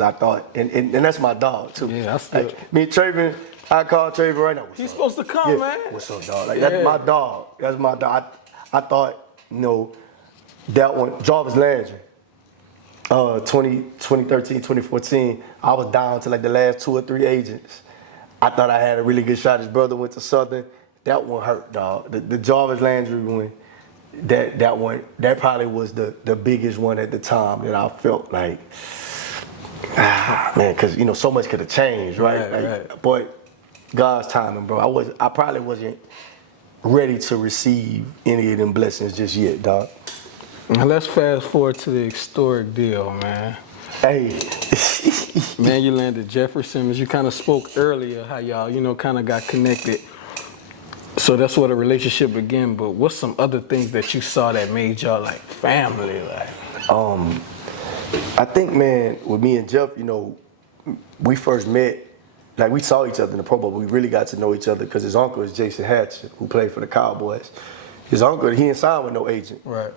I thought, and that's my dog too. Yeah, I still. Like, me and Traven, I call Traven right now. What's He's up? supposed to come, man. What's up, dog? Like that's my dog. That's my dog. I thought, that one, Jarvis Landry. 2013, 2014, I was down to like the last 2 or 3 agents. I thought I had a really good shot. His brother went to Southern. That one hurt, dog. The Jarvis Landry one, that probably was the biggest one at the time that I felt like, man, because so much could have changed, right? Right. But God's timing, bro. I probably wasn't ready to receive any of them blessings just yet, dog. Now let's fast forward to the historic deal, man. Hey. Man, you landed Jeffrey Simmons. You kind of spoke earlier how y'all, kind of got connected. So that's where the relationship began. But what's some other things that you saw that made y'all like family? Like, I think, man, with me and Jeff, we first met. Like we saw each other in the Pro Bowl, but we really got to know each other because his uncle is Jason Hatcher, who played for the Cowboys. His uncle, he didn't sign with no agent. right.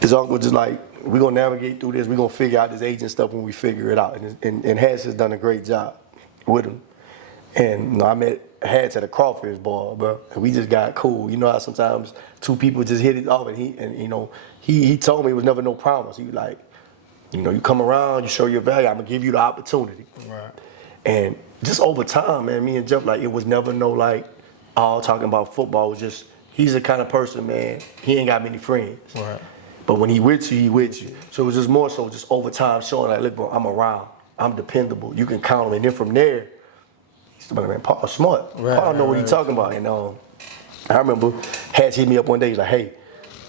His uncle was just like, we're gonna navigate through this. We're gonna figure out this agent stuff when we figure it out. And Hatch has done a great job with him. And I met Hatch at a crawfish ball, bro. And we just got cool. You know how sometimes 2 people just hit it off, and he told me it was never no promise. He was like, you come around, you show your value, I'm gonna give you the opportunity. Right. And just over time, man, me and Jeff, like, it was never no like all talking about football. It was just, he's the kind of person, man, he ain't got many friends. Right. But when he with you, he with you. So it was just more so just over time showing like, look, bro, I'm around. I'm dependable. You can count on me. And then from there, he's like, man, Paul's smart. Paul know what he's talking about. And I remember Hatch hit me up one day. He's like, hey,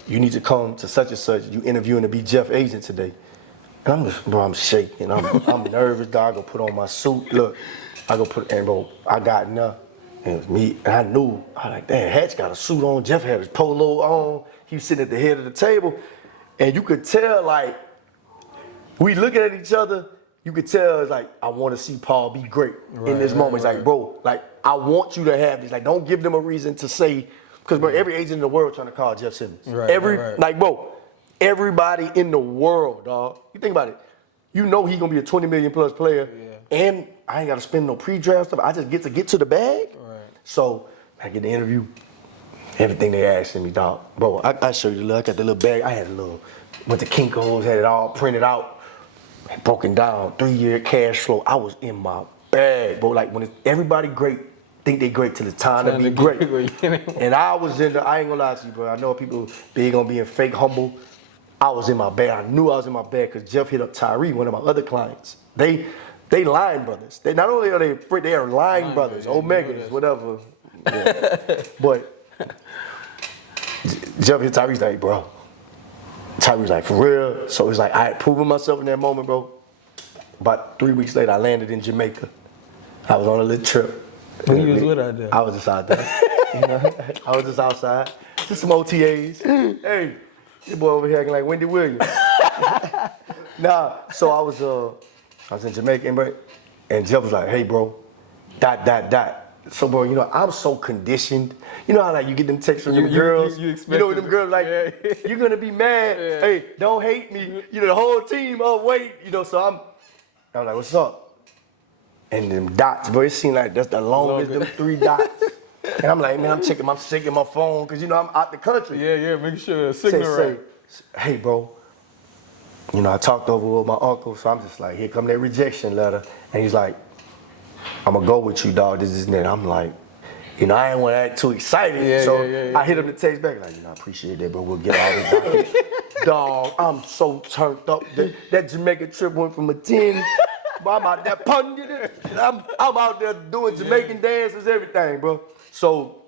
you need to come to such and such. You interviewing to be Jeff agent today. And I'm shaking. I'm nervous, dog. I go put on my suit. Look, I got enough. And it was me. And I knew, like, damn, Hatch got a suit on. Jeff had his polo on. He was sitting at the head of the table. And you could tell, like, we looking at each other, you could tell, it's like, I want to see Paul be great in this moment. It's like, bro, like, I want you to have this. Like, don't give them a reason to say, because, bro, every agent in the world trying to call Jeff Simmons. Like, bro, everybody in the world, dog. You think about it. You know he going to be a 20 million plus player. Yeah. And I ain't got to spend no pre-draft stuff. I just get to the bag. Right. So, I get the interview. Everything they asking me, dog. Bro, I show you, look, I got the little bag. I had a little, went to Kinko's, had it all printed out, broken down, 3-year cash flow. I was in my bag, bro. Like, when everybody great, think they great till it's time to be great. And I was I ain't gonna lie to you, bro. I know people big on being fake humble. I was in my bag. I knew I was in my bag because Jeff hit up Tyree, one of my other clients. They line brothers. They not only are they are line brothers, Omegas, whatever. Yeah. But Jeff hit Tyree's like, bro. Tyree's like, for real? So it's like, I had proven myself in that moment, bro. About 3 weeks later, I landed in Jamaica. I was on a little trip. Who you was with out there? I was just out there. I was just outside. Just some OTAs. Hey, your boy over here acting like Wendy Williams. Nah, so I was in Jamaica, and Jeff was like, hey, bro, ... So, bro, I'm so conditioned. You know how, like, you get them texts from them girls? You know them girls, like, you're going to be mad. Yeah. Hey, don't hate me. The whole team, oh, wait. So I'm like, what's up? And them dots, bro, it seemed like that's the longest, them 3 dots. And I'm like, man, I'm shaking my phone because, I'm out the country. Yeah, make sure the signal right. Hey, bro, I talked over with my uncle, so I'm just like, here come that rejection letter. And he's like, I'm gonna go with you, dog. This and that. I'm like, I ain't want to act too excited. I hit him the text back, like, I appreciate that, but we'll get all this back. Dog, I'm so turned up. That Jamaica trip went from a 10. But I'm out there punting it. I'm out there doing Jamaican dances, everything, bro. So,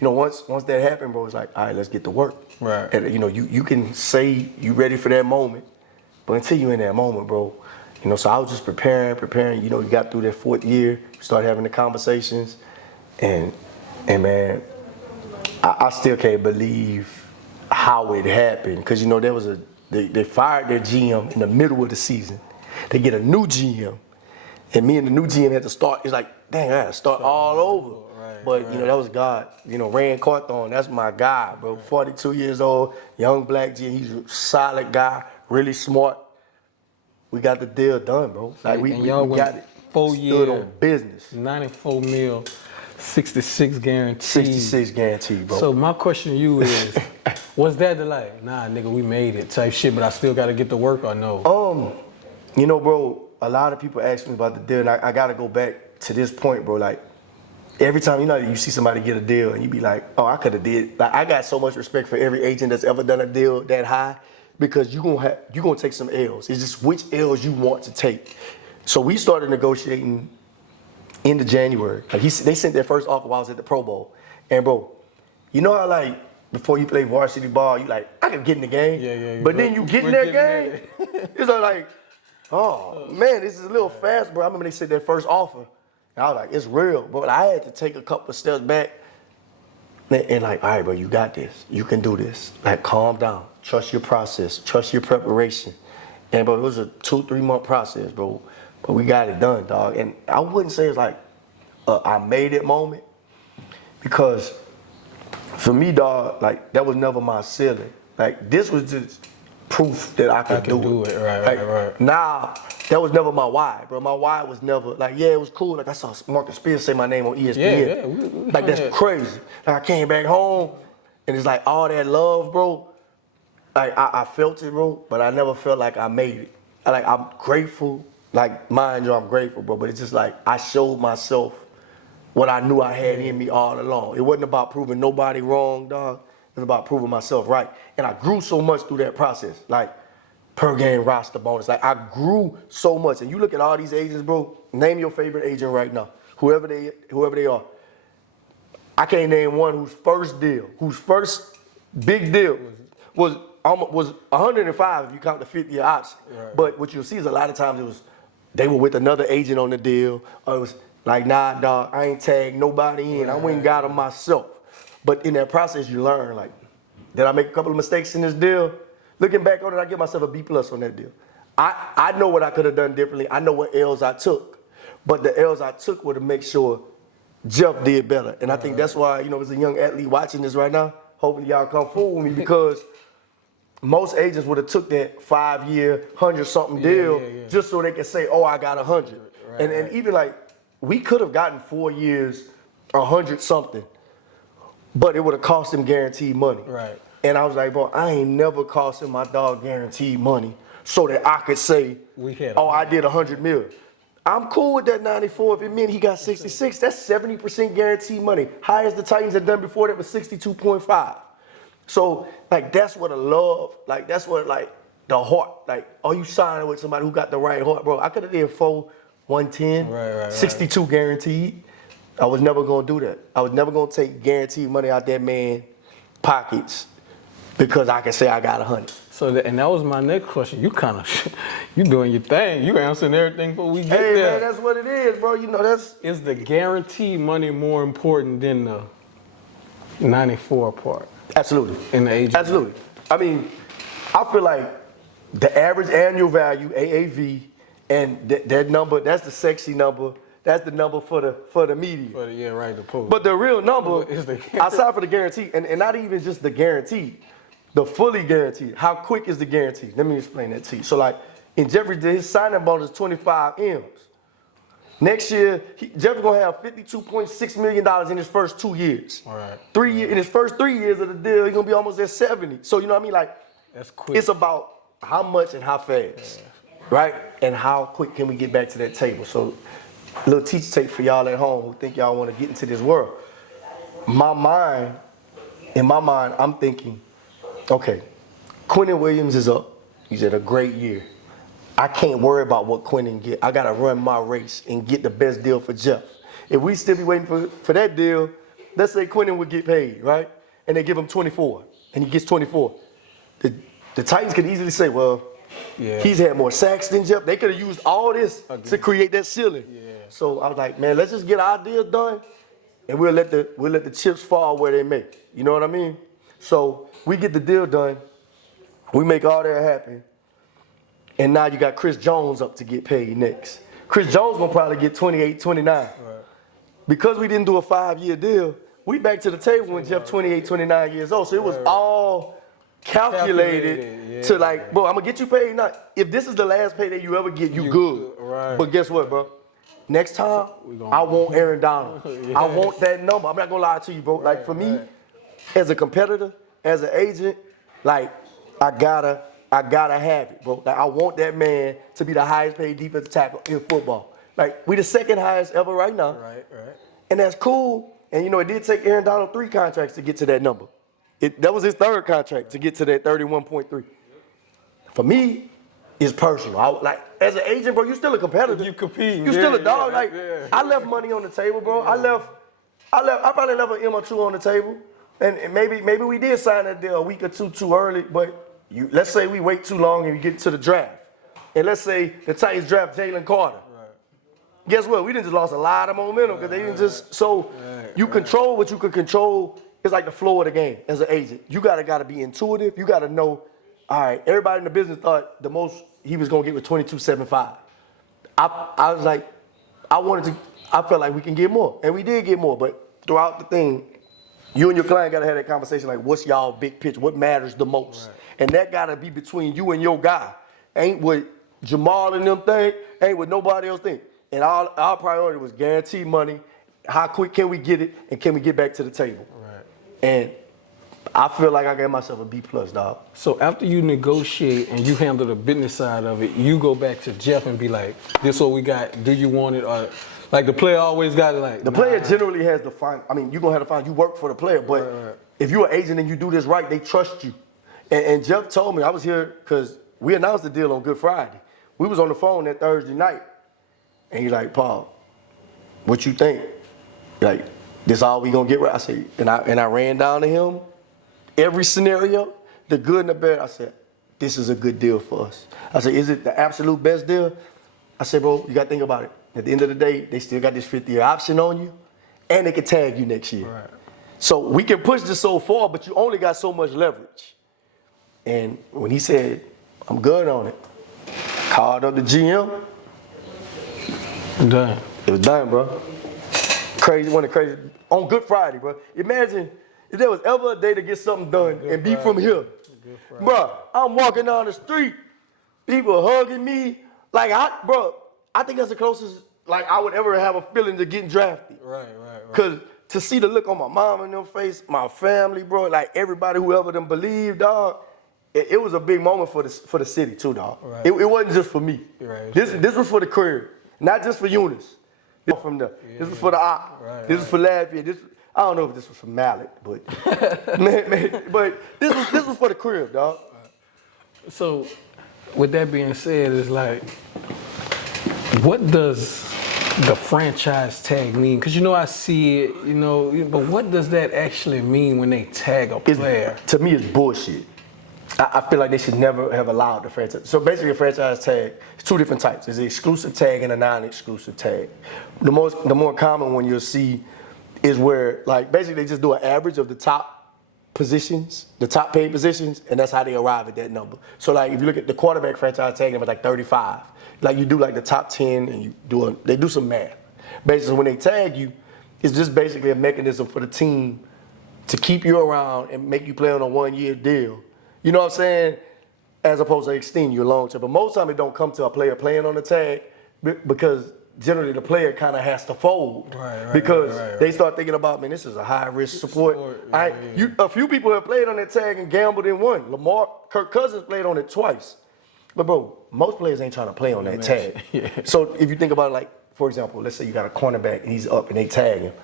once that happened, bro, it's like, all right, let's get to work. Right. And you can say you ready for that moment, but until you in that moment, bro, so I was just preparing. You got through that 4th year, you started having the conversations, and man, I still can't believe how it happened, because there was they fired their GM in the middle of the season. They get a new GM, and me and the new GM had to start. It's like, dang, I had to start all over. But that was God. Rand Carthon, that's my guy, bro. 42 years old, young black GM. He's a solid guy, really smart. We got the deal done, bro. Like we got it. 4 Stood years on business. 94 mil, 66 guaranteed. 66 guaranteed, bro. So my question to you is, was that the like, nah, nigga, we made it type shit, but I still got to get to work or no? Bro, a lot of people ask me about the deal, and I got to go back to this point, bro. Like, every time, you see somebody get a deal, and you be like, oh, I could have did. Like, I got so much respect for every agent that's ever done a deal that high, because you gonna take some L's. It's just which L's you want to take. So we started negotiating end of January. Like they sent their first offer while I was at the Pro Bowl. And bro, you know how like before you play varsity ball, you like, I can get in the game. Yeah. But then you get in that game, it's like, oh man, this is a little fast, bro. I remember they sent their first offer. And I was like, it's real. But I had to take a couple of steps back and like, all right, bro, you got this. You can do this. Like, calm down. Trust your process. Trust your preparation. And bro, it was a 2-3 month process, bro. But we got it done, dog. And I wouldn't say it's like I made it moment, because for me, dog, like that was never my ceiling. Like this was just proof that I could do it. Right. Nah, that was never my why, bro. My why was never like, yeah, it was cool. Like I saw Marcus Spears say my name on ESPN. Yeah. Like that's crazy. Like I came back home and it's like all that love, bro. Like I felt it, bro, but I never felt like I made it. Like I'm grateful. Like, mind you, I'm grateful, bro, but it's just like I showed myself what I knew I had in me all along. It wasn't about proving nobody wrong, dog. It was about proving myself right. And I grew so much through that process, like per game roster bonus. Like I grew so much. And you look at all these agents, bro, name your favorite agent right now, whoever they are. I can't name one whose first big deal was 105 if you count the 50-year option. Right. But what you'll see is a lot of times they were with another agent on the deal, or it was like, nah, dog, I ain't tagged nobody in. Right. I went and got them myself. But in that process, you learn, like, did I make a couple of mistakes in this deal? Looking back on it, I give myself a B+ on that deal. I know what I could have done differently. I know what L's I took. But the L's I took were to make sure Jeff did better. And I think that's why, as a young athlete watching this right now, hopefully y'all come forward with me, because most agents would have took that 5-year, 100-something deal just so they could say, oh, I got 100. Right. And even like, we could have gotten 4 years, 100-something, but it would have cost him guaranteed money. Right. And I was like, bro, I ain't never costing my dog guaranteed money so that I could say, I did 100 mil. I'm cool with that 94 if it meant he got 66. That's 70% guaranteed money. Highest the Titans had done before that was 62.5. So, like, that's what a love, like, that's what, like, the heart, like, you signing with somebody who got the right heart, bro. I could have did 110, 62 guaranteed. I was never going to do that. I was never going to take guaranteed money out that man's pockets because I can say I got 100. So, and that was my next question. You you doing your thing. You answering everything before we get there. Hey, man, that's what it is, bro. Is the guaranteed money more important than the 94 part? Absolutely. In the agent? Absolutely. I mean, I feel like the average annual value, AAV, and that number, that's the sexy number. That's the number for the media. The post. But the real number, aside for the guarantee, and not even just the guarantee, the fully guaranteed. How quick is the guarantee? Let me explain that to you. So like, in Jeffrey, his signing bonus is 25 M's. Next year, Jeffrey's gonna have $52.6 million in his first 2 years. All right. 3 years, in his first 3 years of the deal, he's gonna be almost at 70. So you know what I mean? Like, that's quick. It's about how much and how fast, right? And how quick can we get back to that table? So, a little teacher tape for y'all at home who think y'all wanna get into this world. In my mind, I'm thinking, okay, Quentin Williams is up. He's had a great year. I can't worry about what Quentin get. I gotta run my race and get the best deal for Jeff. If we still be waiting for that deal, let's say Quentin would get paid, right? And they give him 24, and he gets 24. The Titans could easily say, well, he's had more sacks than Jeff. They could have used all this to create that ceiling. Yeah. So I was like, man, let's just get our deal done, and we'll let the chips fall where they may. You know what I mean? So we get the deal done. We make all that happen. And now you got Chris Jones up to get paid next. Chris Jones gonna probably get 28, 29. Right. Because we didn't do a 5-year deal, we back to the table when Jeff 28, 29 years old. So it was all calculated to like, bro, I'm gonna get you paid now. If this is the last payday you ever get, you good. Right. But guess what, bro? Next time, I want Aaron Donald. I want that number. I'm not gonna lie to you, bro. Like for me, as a competitor, as an agent, like I gotta have it, bro. Like I want that man to be the highest paid defensive tackle in football. Like we the second highest ever right now. Right. And that's cool. And you know, it did take Aaron Donald 3 contracts to get to that number. That was his 3rd contract to get to that 31.3. For me, it's personal. Like as an agent, bro, you still a competitor. You compete. You still a dog. I left money on the table, bro. I probably left an M or 2 on the table. And maybe we did sign that deal a week or two too early, but let's say we wait too long and we get to the draft. And let's say the Titans draft Jalen Carter. Guess what? We didn't just lost a lot of momentum because they didn't just. So you control what you can control. It's like the flow of the game as an agent. You gotta be intuitive. You gotta know. All right, everybody in the business thought the most he was gonna get was 22.75. I was like, I felt like we can get more, and we did get more. But throughout the thing, you and your client gotta have that conversation. Like, what's y'all big picture? What matters the most? Right. And that gotta be between you and your guy. Ain't what Jamal and them think. Ain't what nobody else think. And our priority was guaranteed money. How quick can we get it? And can we get back to the table? Right. And I feel like I gave myself a B+, dog. So after you negotiate and you handle the business side of it, you go back to Jeff and be like, this is what we got. Do you want it? Or like the player always got it like. The player generally has the final. I mean, you're going to have to find, you work for the player. But if you're an agent and you do this right, they trust you. And Jeff told me, I was here because we announced the deal on Good Friday. We was on the phone that Thursday night. And he's like, Paul, what you think? Like, this all we gonna get right? I said, and I ran down to him, every scenario, the good and the bad. I said, this is a good deal for us. I said, is it the absolute best deal? I said, bro, you gotta think about it. At the end of the day, they still got this 5th-year option on you, and they can tag you next year. Right. So we can push this so far, but you only got so much leverage. And when he said, I'm good on it, called up the GM. Done. It was done, bro. Crazy, one of the crazy. On Good Friday, bro. Imagine if there was ever a day to get something done and be from here. Bro, I'm walking down the street, people hugging me. Like, I think that's the closest, like, I would ever have a feeling to getting drafted. Right. Because to see the look on my mom in their face, my family, bro, like everybody, whoever them believed, dog, it was a big moment for the city, too, dog. Right. It wasn't just for me. Right. This was for the career. Not just for Eunice. This was from the. This was for the op. Right, this was for Lafayette. I don't know if this was for Mallet, but but this was for the crib, dog. So, with that being said, it's like, what does the franchise tag mean? Because I see it, but what does that actually mean when they tag a player? To me, it's bullshit. I feel like they should never have allowed the franchise. So basically, a franchise tag is 2 different types. There's an exclusive tag and a non-exclusive tag. The more common one you'll see is where, like, basically they just do an average of the top positions, the top paid positions, and that's how they arrive at that number. So, like, if you look at the quarterback franchise tag number, like 35. Like, you do like the top 10, and they do some math. Basically, when they tag you, it's just basically a mechanism for the team to keep you around and make you play on a 1-year deal. You know what I'm saying? As opposed to extend you long term. But most of the time it don't come to a player playing on the tag because generally the player kind of has to fold. Right. They start thinking about, man, this is a high risk support. A few people have played on that tag and gambled and won. Kirk Cousins played on it twice. But bro, most players ain't trying to play on that tag. So if you think about it, like, for example, let's say you got a cornerback and he's up and they tag him.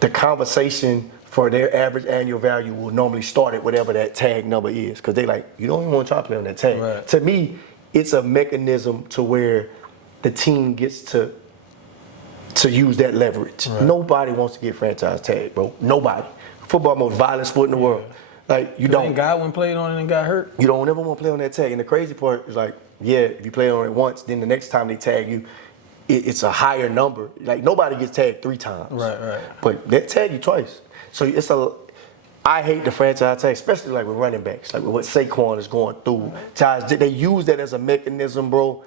The conversation for their average annual value will normally start at whatever that tag number is. Because they like, you don't even want to try to play on that tag. Right. To me, it's a mechanism to where the team gets to to use that leverage. Right. Nobody wants to get franchise tagged, bro. Nobody. Football most violent sport in the world. Like you don't. Godwin played on it and got hurt. You don't ever want to play on that tag. And the crazy part is like, yeah, if you play on it once, then the next time they tag you, it's a higher number. Like nobody gets tagged 3 times. Right. But they tag you twice. So I hate the franchise tag, especially like with running backs, like with what Saquon is going through. Guys, they use that as a mechanism, bro.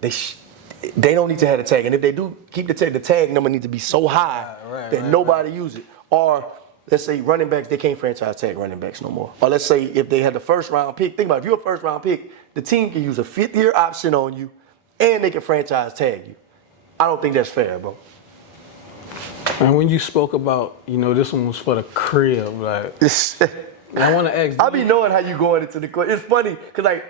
They don't need to have the tag. And if they do keep the tag number needs to be so high that nobody use it. Or let's say running backs, they can't franchise tag running backs no more. Or let's say if they had the first round pick, think about it, if you're a first round pick, the team can use a 5th-year option on you and they can franchise tag you. I don't think that's fair, bro. And when you spoke about, this one was for the crib, like, I want to ask. I be knowing how you going into the court. It's funny, because like,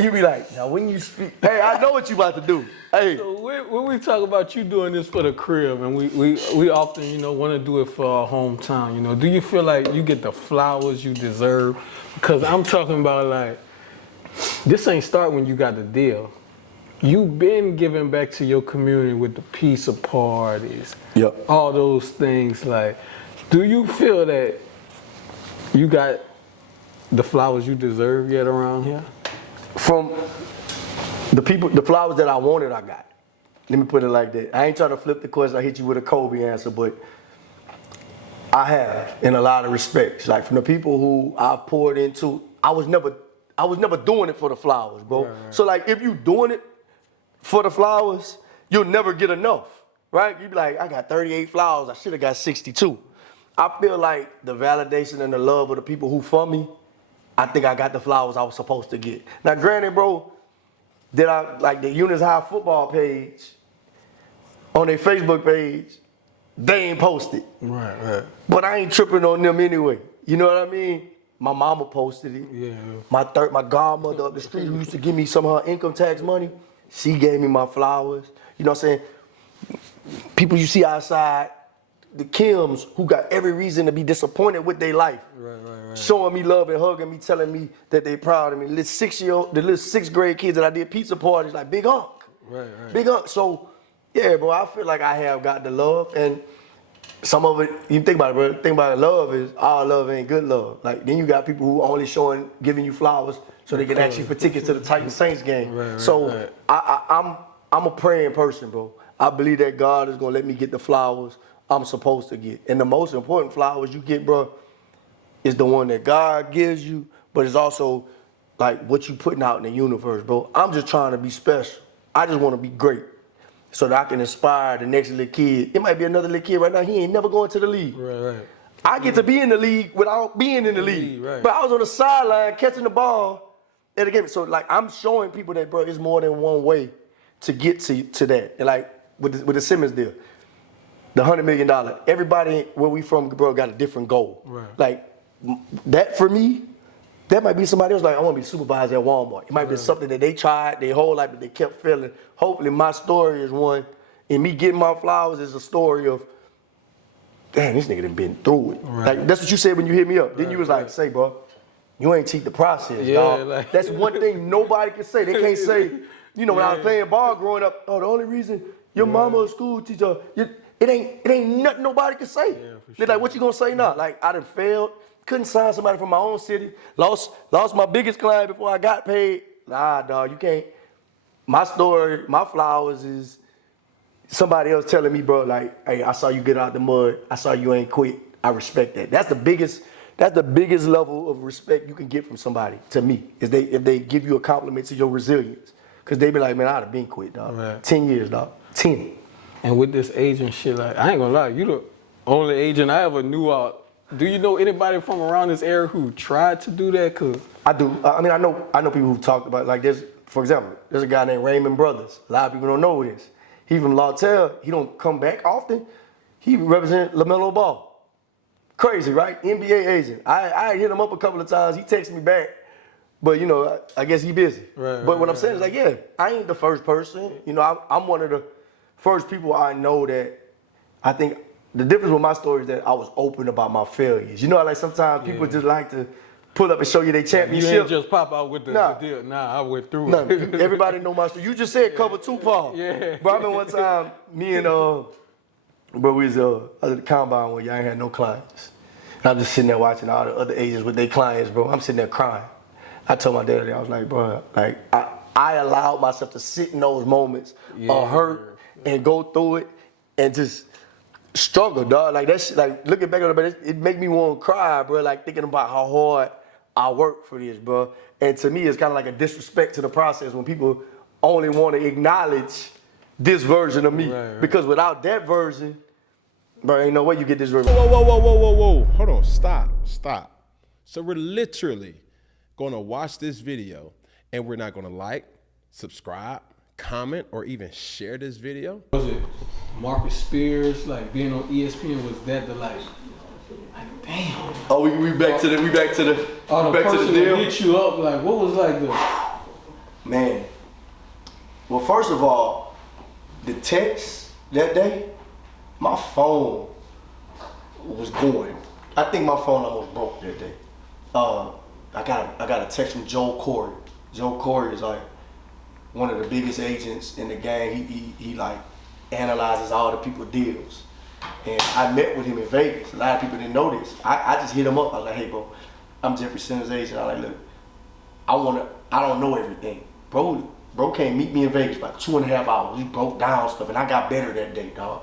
you be like, now when you speak, hey, I know what you about to do. Hey. So when we talk about you doing this for the crib, and we often, want to do it for our hometown, do you feel like you get the flowers you deserve? Because I'm talking about like, this ain't start when you got the deal. You've been giving back to your community with the pizza parties, all those things. Like, do you feel that you got the flowers you deserve yet around here? From the flowers that I wanted, I got. Let me put it like that. I ain't trying to flip the question. I hit you with a Kobe answer, but I have in a lot of respects. Like from the people who I've poured into, I was never doing it for the flowers, bro. Right. So like if you doing it for the flowers, you'll never get enough, right? You be like, I got 38 flowers. I should have got 62. I feel like the validation and the love of the people who for me, I think I got the flowers I was supposed to get. Now, granted, bro, did I like the Eunice High football page on their Facebook page? They ain't posted. Right. But I ain't tripping on them anyway. You know what I mean? My mama posted it. Yeah. My godmother up the street who used to give me some of her income tax money, she gave me my flowers. You know what I'm saying? People you see outside, the Kims who got every reason to be disappointed with their life. Right. Showing me love and hugging me, telling me that they proud of me. The little 6th grade kids that I did pizza parties, like big unk. Right. Big unk. So, yeah, bro, I feel like I have got the love. And some of it, you think about it, bro, the thing about love is all love ain't good love. Like, then you got people who only giving you flowers so they can actually for tickets to the Titans Saints game. Right. I'm a praying person, bro. I believe that God is gonna let me get the flowers I'm supposed to get. And the most important flowers you get, bro, is the one that God gives you, but it's also like what you putting out in the universe, bro. I'm just trying to be special. I just want to be great so that I can inspire the next little kid. It might be another little kid right now, he ain't never going to the league. Right. I get to be in the league without being in the league. Right. But I was on the sideline catching the ball at the game. So like I'm showing people that, bro, it's more than one way to get to that. And like with the Simmons deal, the $100 million, everybody where we from, bro, got a different goal. Right. Like that for me, that might be somebody else like, I want to be supervisor at Walmart. It might be something that they tried their whole life, but they kept failing. Hopefully my story is one, and me getting my flowers is a story of, damn, this nigga done been through it. Right. Like, that's what you said when you hit me up. Then you was like, say, bro, you ain't cheat the process, dog. Like, that's one thing nobody can say. They can't say, when I was playing ball growing up, the only reason your mama a school teacher, it ain't nothing nobody can say. They're like, what you gonna say now? Like, I done failed, couldn't sign somebody from my own city, lost my biggest client before I got paid. Nah, dog, you can't. My story, my flowers is somebody else telling me, bro, like, hey, I saw you get out the mud. I saw you ain't quit. I respect that. That's the biggest level of respect you can get from somebody, to me, is if they give you a compliment to your resilience. Because they be like, man, I'd have been quit, dog. Right. 10 years, dog. 10. And with this agent shit, like, I ain't gonna lie, you the only agent I ever knew out. Do you know anybody from around this area who tried to do that? Cause I do. I know people who've talked about, like, for example, there's a guy named Raymond Brothers. A lot of people don't know who this. He from Lawtell. He don't come back often. He represent LaMelo Ball. Crazy, right? NBA agent. I hit him up a couple of times. He texted me back, but I guess he busy. But what I'm saying is like, yeah, I ain't the first person. I'm one of the first people I know that I think the difference with my story is that I was open about my failures. Like sometimes people just like to pull up and show you their You championship. ain't just pop out with the deal. Nah, I went through Nah, it. everybody know my story. You just said cover 2, Paul. Yeah. Bro, I remember one time, me and bro, we was at the combine when y'all ain't had no clients. And I'm just sitting there watching all the other agents with their clients, bro. I'm sitting there crying. I told my dad, I was like, bro, like I allowed myself to sit in those moments of hurt and go through it and just struggle, dog. Like that shit, like looking back on it make me want to cry, bro. Like thinking about how hard I worked for this, bro. And to me, it's kind of like a disrespect to the process when people only want to acknowledge this version of me. Right. Because without that version, bro, ain't no way you get this version. Whoa. Hold on, stop. So we're literally gonna watch this video and we're not gonna like, subscribe, comment, or even share this video. Was it Marcus Spears, like being on ESPN, was that the like damn. Oh, we back to the back to the deal. Hit you up, like what was like the man. Well, first of all, the text that day, my phone was going. I think my phone almost broke that day. I got a text from Joe Corey. Joe Corey is like one of the biggest agents in the game. He like analyzes all the people deals. And I met with him in Vegas. A lot of people didn't know this. I just hit him up. I was like, hey bro, I'm Jeffrey Simmons' agent. I like, look, I don't know everything. Bro came meet me in Vegas about 2.5 hours. He broke down stuff and I got better that day, dog.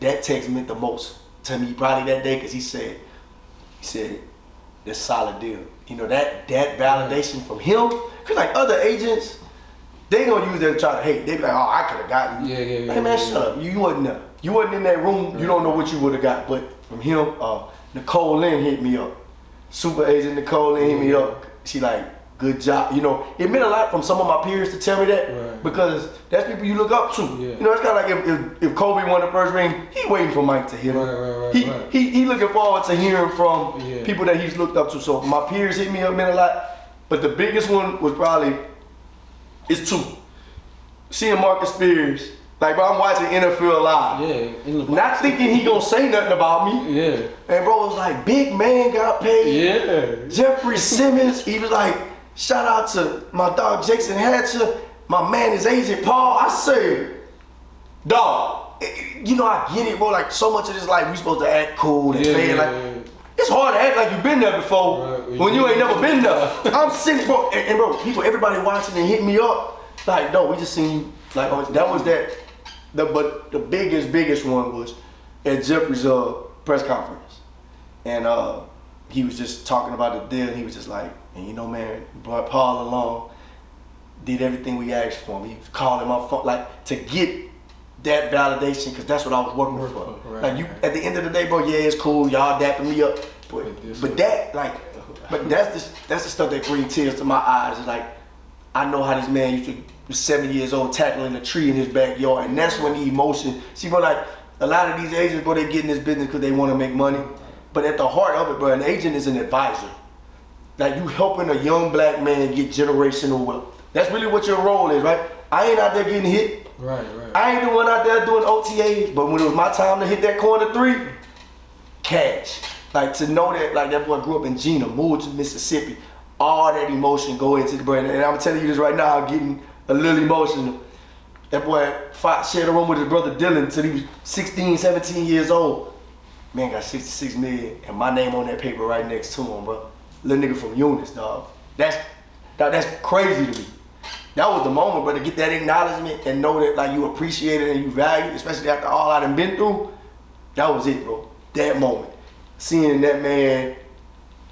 That text meant the most to me probably that day because he said, that's a solid deal. You know, that validation from him, cause like other agents, they gonna use that to try to hate. They be like, oh, I could have gotten. Yeah. Hey man, shut up. You wasn't there. You wasn't in that room. Right. You don't know what you would have got. But from him, Nicole Lynn hit me up. Super agent Nicole Lynn hit me up. She like, good job. You know, it meant a lot from some of my peers to tell me that because that's people you look up to. Yeah. You know, it's kind of like if Kobe won the first ring, he waiting for Mike to hit him. Right. He looking forward to hearing from people that he's looked up to. So my peers hit me up, meant a lot. But the biggest one was probably, it's 2. Seeing Marcus Spears, like bro, I'm watching NFL Live. Not thinking he gonna say nothing about me. Yeah. And bro was like, big man got paid. Yeah. Jeffery Simmons, he was like, shout out to my dog Jason Hatcher. My man is Agent Paul. I said, dog, you know I get it, bro. Like so much of this life, we supposed to act cool and play like. It's hard to act like you've been there before when you ain't never been there. I'm sitting, bro, and bro, everybody watching and hit me up. Like, no, we just seen you. Like, that was that. But the biggest one was at Jeffrey's press conference, and he was just talking about the deal. And he was just like, and you know, man, brought Paul along, did everything we asked for him. He was calling my phone, like to get that validation, because that's what I was working for. Right. Like you, at the end of the day, bro, yeah, it's cool, y'all dapping me up, but that, like, but that's the stuff that brings tears to my eyes. It's like, I know how this man used to be 7 years old tackling a tree in his backyard, and that's when the emotion. See, bro, like a lot of these agents, bro, they get in this business because they want to make money, but at the heart of it, bro, an agent is an advisor. Like you helping a young black man get generational wealth. That's really what your role is, right? I ain't out there getting hit. Right. I ain't the one out there doing OTAs, but when it was my time to hit that corner 3, cash. Like to know that, like that boy grew up in Gina, moved to Mississippi, all that emotion go into the brain. And I'm telling you this right now, I'm getting a little emotional. That boy shared a room with his brother Dylan till he was 16, 17 years old. Man got 66 million and my name on that paper right next to him, bro. Little nigga from Eunice, dog. That's crazy to me. That was the moment, bro, to get that acknowledgement and know that like you appreciate it and you value it, especially after all I done been through. That was it, bro. That moment. Seeing that man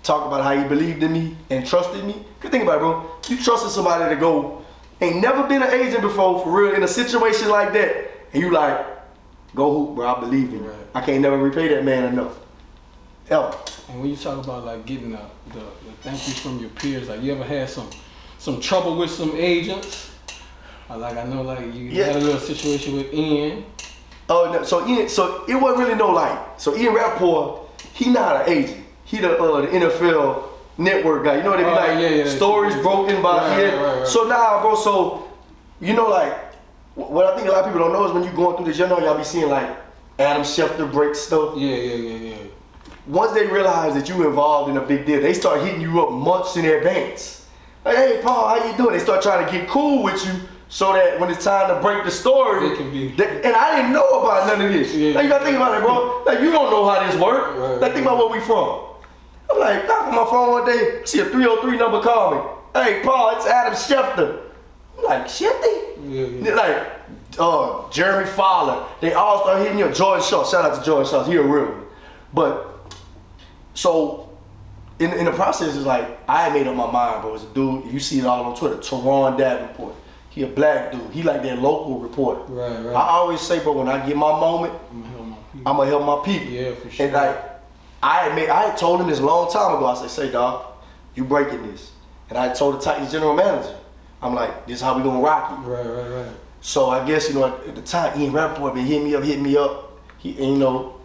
talk about how he believed in me and trusted me. Cause think about it, bro. You trusted somebody to go, ain't never been an agent before, for real, in a situation like that. And you like, go hoop, bro, I believe in you. Right. I can't never repay that man enough. Ever. And when you talk about like getting the thank you from your peers, like you ever had some trouble with some agents? Like I know like you had a little situation with Ian. Oh no, so it wasn't really no like, so Ian Rappaport, he not an agent. He the NFL network guy. You know what they be like, stories broken by Ian. Right. So now, bro, so you know like, what I think a lot of people don't know is when you going through this, you know y'all be seeing like Adam Schefter break stuff. Yeah. once they realize that you involved in a big deal, they start hitting you up months in advance. Like, hey, Paul, how you doing? They start trying to get cool with you so that when it's time to break the story, It can be. and I didn't know about none of this. Yeah. Like, you gotta think about it, bro. Like, you don't know how this works. Right. Like, think about where we from. I'm like, knock on my phone one day, see a 303 number call me. Hey, Paul, it's Adam Schefter. I'm like, Schefter? Yeah. Like, Jeremy Fowler. They all start hitting you up. Jordan Shaw. Shout out to Jordan Shaw. He a real one. But, so, in the process, it's like, I had made up my mind, bro. It's a dude, you see it all on Twitter, Teron Davenport. He a black dude. He like that local reporter. Right. I always say, bro, when I get my moment, I'm gonna help my people. Yeah, for sure. And like, I had told him this a long time ago. I said, say, dog, you breaking this. And I told the Titans general manager, I'm like, this is how we gonna rock it. Right. So I guess, you know, at the time, Ian Rappaport been hitting me up. And, you know,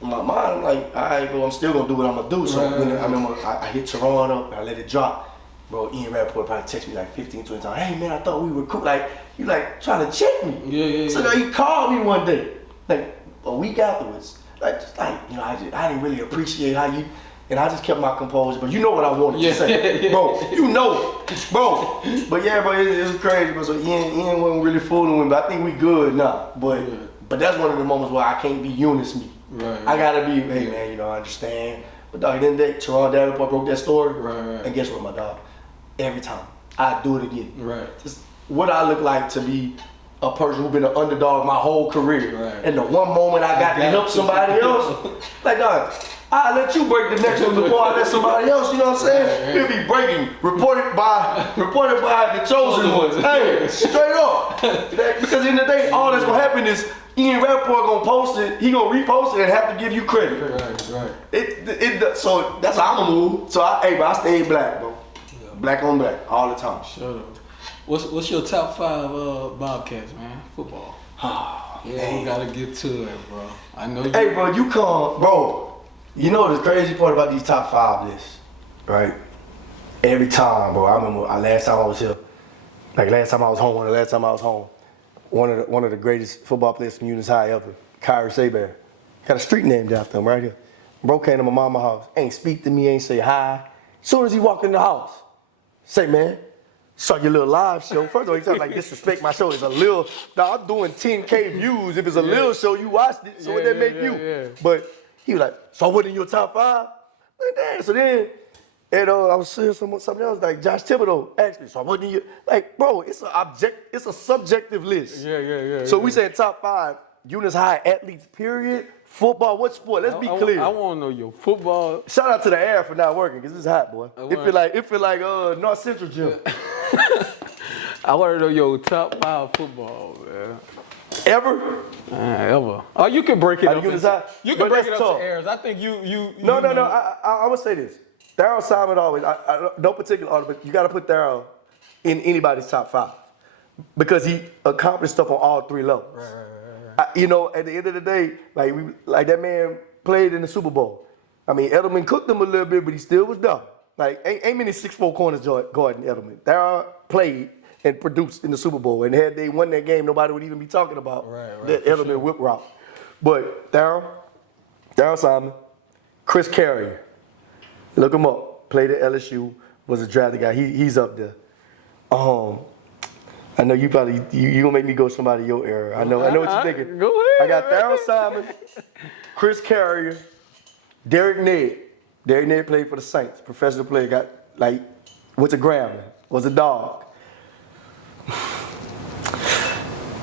in my mind, I'm like, all right, bro, I'm still gonna do what I'm gonna do. So Right. when I remember I hit Toronto and I let it drop. Bro, Ian Rappaport probably text me like 15, 20 times. Hey man, I thought we were cool. Like, you like trying to check me. Yeah. So he called me one day, like a week afterwards. Like, just like, you know, I didn't really appreciate how you, and I just kept my composure. But you know what I wanted to say. Bro, you know, bro. But yeah, bro, it was crazy. But so Ian wasn't really fooling with me, but I think we good now. But that's one of the moments where I can't be Eunice me. Right. I gotta be, hey man, you know, I understand. But dog, then Teron Davenport broke that story. Right. And guess what, my dog? Every time, I do it again. Right. Just what I look like to be a person who's been an underdog my whole career. Right. And the one moment I got to help somebody else, like dog, I let you break the next one before I let somebody else, you know what I'm saying? He'll be breaking, reported by DaChosenOnes. Hey, straight up. Because in the day, all that's gonna happen is Ian Rappaport gonna post it, he gonna repost it and have to give you credit. Right. So that's how I'm gonna move. So I stayed black, bro. Yeah. Black on black, all the time. Shut up. What's your top 5 Bobcats, man? Football. Yeah, we gotta get to it, bro. I know you. Hey, bro, you come, bro. You know the crazy part about these top 5 lists, right? Every time, bro. I remember last time I was here, like last time I was home, one of the greatest football players from Eunice High ever, Kyrie Saber. Got a street named after him right here. Bro came to my mama's house, ain't speak to me, ain't say hi. Soon as he walked in the house, say, man, saw your little live show. First of all, he started like disrespect my show. It's a little, dog, I'm doing 10K views. If it's a little show, you watched it. So what that make you? Yeah. But he was like, so what in your top 5? Like, damn. So then, and I was seeing something else, like Josh Thibodeau asked me, so what in your, like, bro, it's a subjective list. Yeah. So we said top 5, Eunice High athletes, period. Football, what sport? Let's be clear. I want to know your football. Shout out to the air for not working, because it's hot, boy. It feel like North Central Gym. I want to know your top 5 football, man. Ever? Ever. Oh, you can break it up. You can break it up tough. to errors. I think you. No. I would say this. Darryl Simon always. No particular order, but you got to put Darryl in anybody's top 5 because he accomplished stuff on all 3 levels. Right. You know, at the end of the day, like that man played in the Super Bowl. I mean, Edelman cooked him a little bit, but he still was dumb. Like, ain't many 6'4" corners guarding Edelman. Darryl played and produced in the Super Bowl, and had they won that game, nobody would even be talking about that Edelman whip route. But Darryl Simon, Chris Carrier, look him up. Played at LSU, was a drafted guy. He's up there. I know you probably you gonna make me go somebody your era. I know what you're thinking. Go ahead. I got Darryl Simon, Chris Carrier, Derek Ned. Derek Ned played for the Saints, professional player. Went to Grambling, was a dog.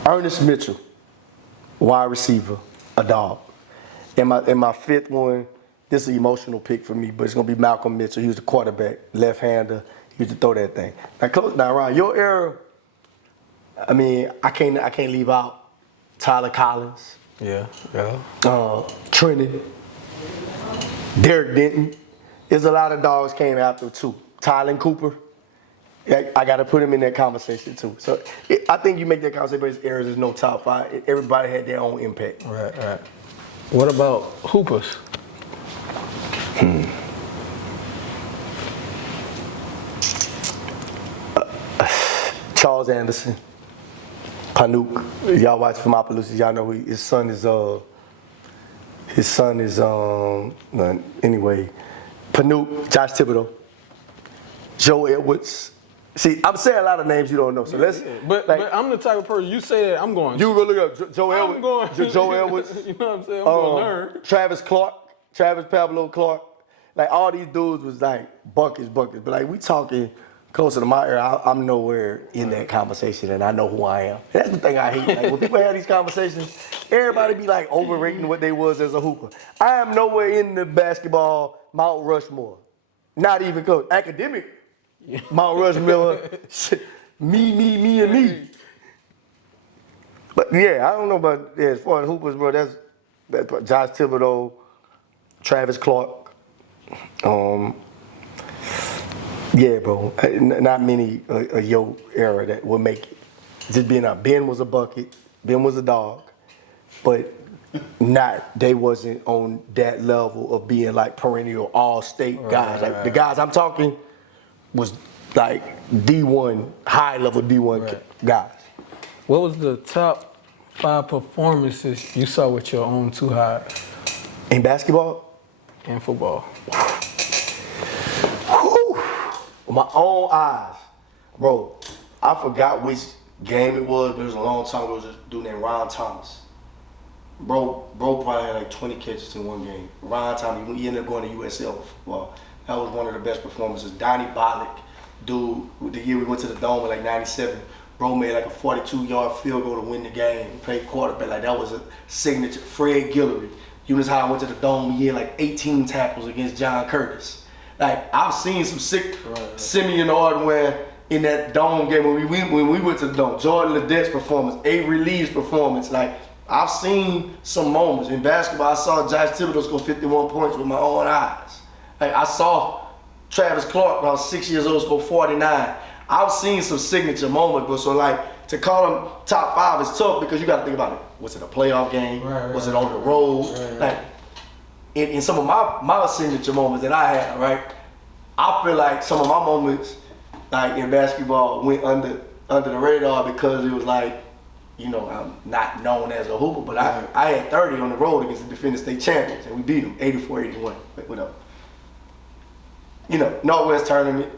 Ernest Mitchell, wide receiver, a dog. And my 5th one, this is an emotional pick for me, but it's gonna be Malcolm Mitchell. He was the quarterback, left-hander. He used to throw that thing. Now, Ryan, your era. I mean, I can't leave out Tyler Collins. Yeah. Trinity. Derek Denton. There's a lot of dogs came after too. Tylen Cooper. I got to put him in that conversation too. So I think you make that conversation, but his errors is no top 5. Everybody had their own impact. Right. What about hoopers? Charles Anderson, Panook. Y'all watch from Opelousas, y'all know his son is His son is anyway, Panu, Josh Thibodeau, Joe Edwards. See, I'm saying a lot of names you don't know, so let's. But I'm the type of person, you say that, I'm going. You go look up Joe Edwards. I'm going. Joe Edwards. You know what I'm saying? I'm going to learn. Travis Pablo Clark. Like all these dudes was like buckets. But like we talking closer to my era, I'm nowhere in that conversation, and I know who I am. That's the thing I hate. Like when people have these conversations, everybody be like overrating what they was as a hooper. I am nowhere in the basketball Mount Rushmore. Not even close. Academic Mount Rushmore. me, and me. But yeah, I don't know about as far as hoopers, bro. That's Josh Thibodeau, Travis Clark. Yeah, bro. Not many of your era that would make it. Just being out. Ben was a bucket. Ben was a dog, but they wasn't on that level of being like perennial all-state guys. Like the guys I'm talking was like D1, high level D1 guys. What was the top 5 performances you saw with your own 2 eyes In basketball? and football? With my own eyes. Bro, I forgot which game it was, but it was a long time ago. It was a dude named Ron Thomas. Bro probably had like 20 catches in one game. Ron Thomas, he ended up going to USL for football. That was one of the best performances. Donnie Bollock, dude, the year we went to the Dome in like 97, bro made like a 42-yard field goal to win the game. He played quarterback, like that was a signature. Fred Guillory, Eunice High went to the Dome, he had like 18 tackles against John Curtis. Like I've seen some sick Simeon Hardware in that Dome game when we went to the Dome. Jordan Ledette's performance, Avery Lee's performance. Like I've seen some moments in basketball. I saw Josh Thibodeau score 51 points with my own eyes. Like I saw Travis Clark when I was 6 years old score 49. I've seen some signature moments, but so like to call them top 5 is tough because you got to think about it. Was it a playoff game? Was it on the road? Like in some of my signature moments that I had, right? I feel like some of my moments, like in basketball, went under the radar because it was like, you know, I'm not known as a hooper, but I had 30 on the road against the defending state champions, and we beat them 84-81. Like whatever. You know, Northwest tournament.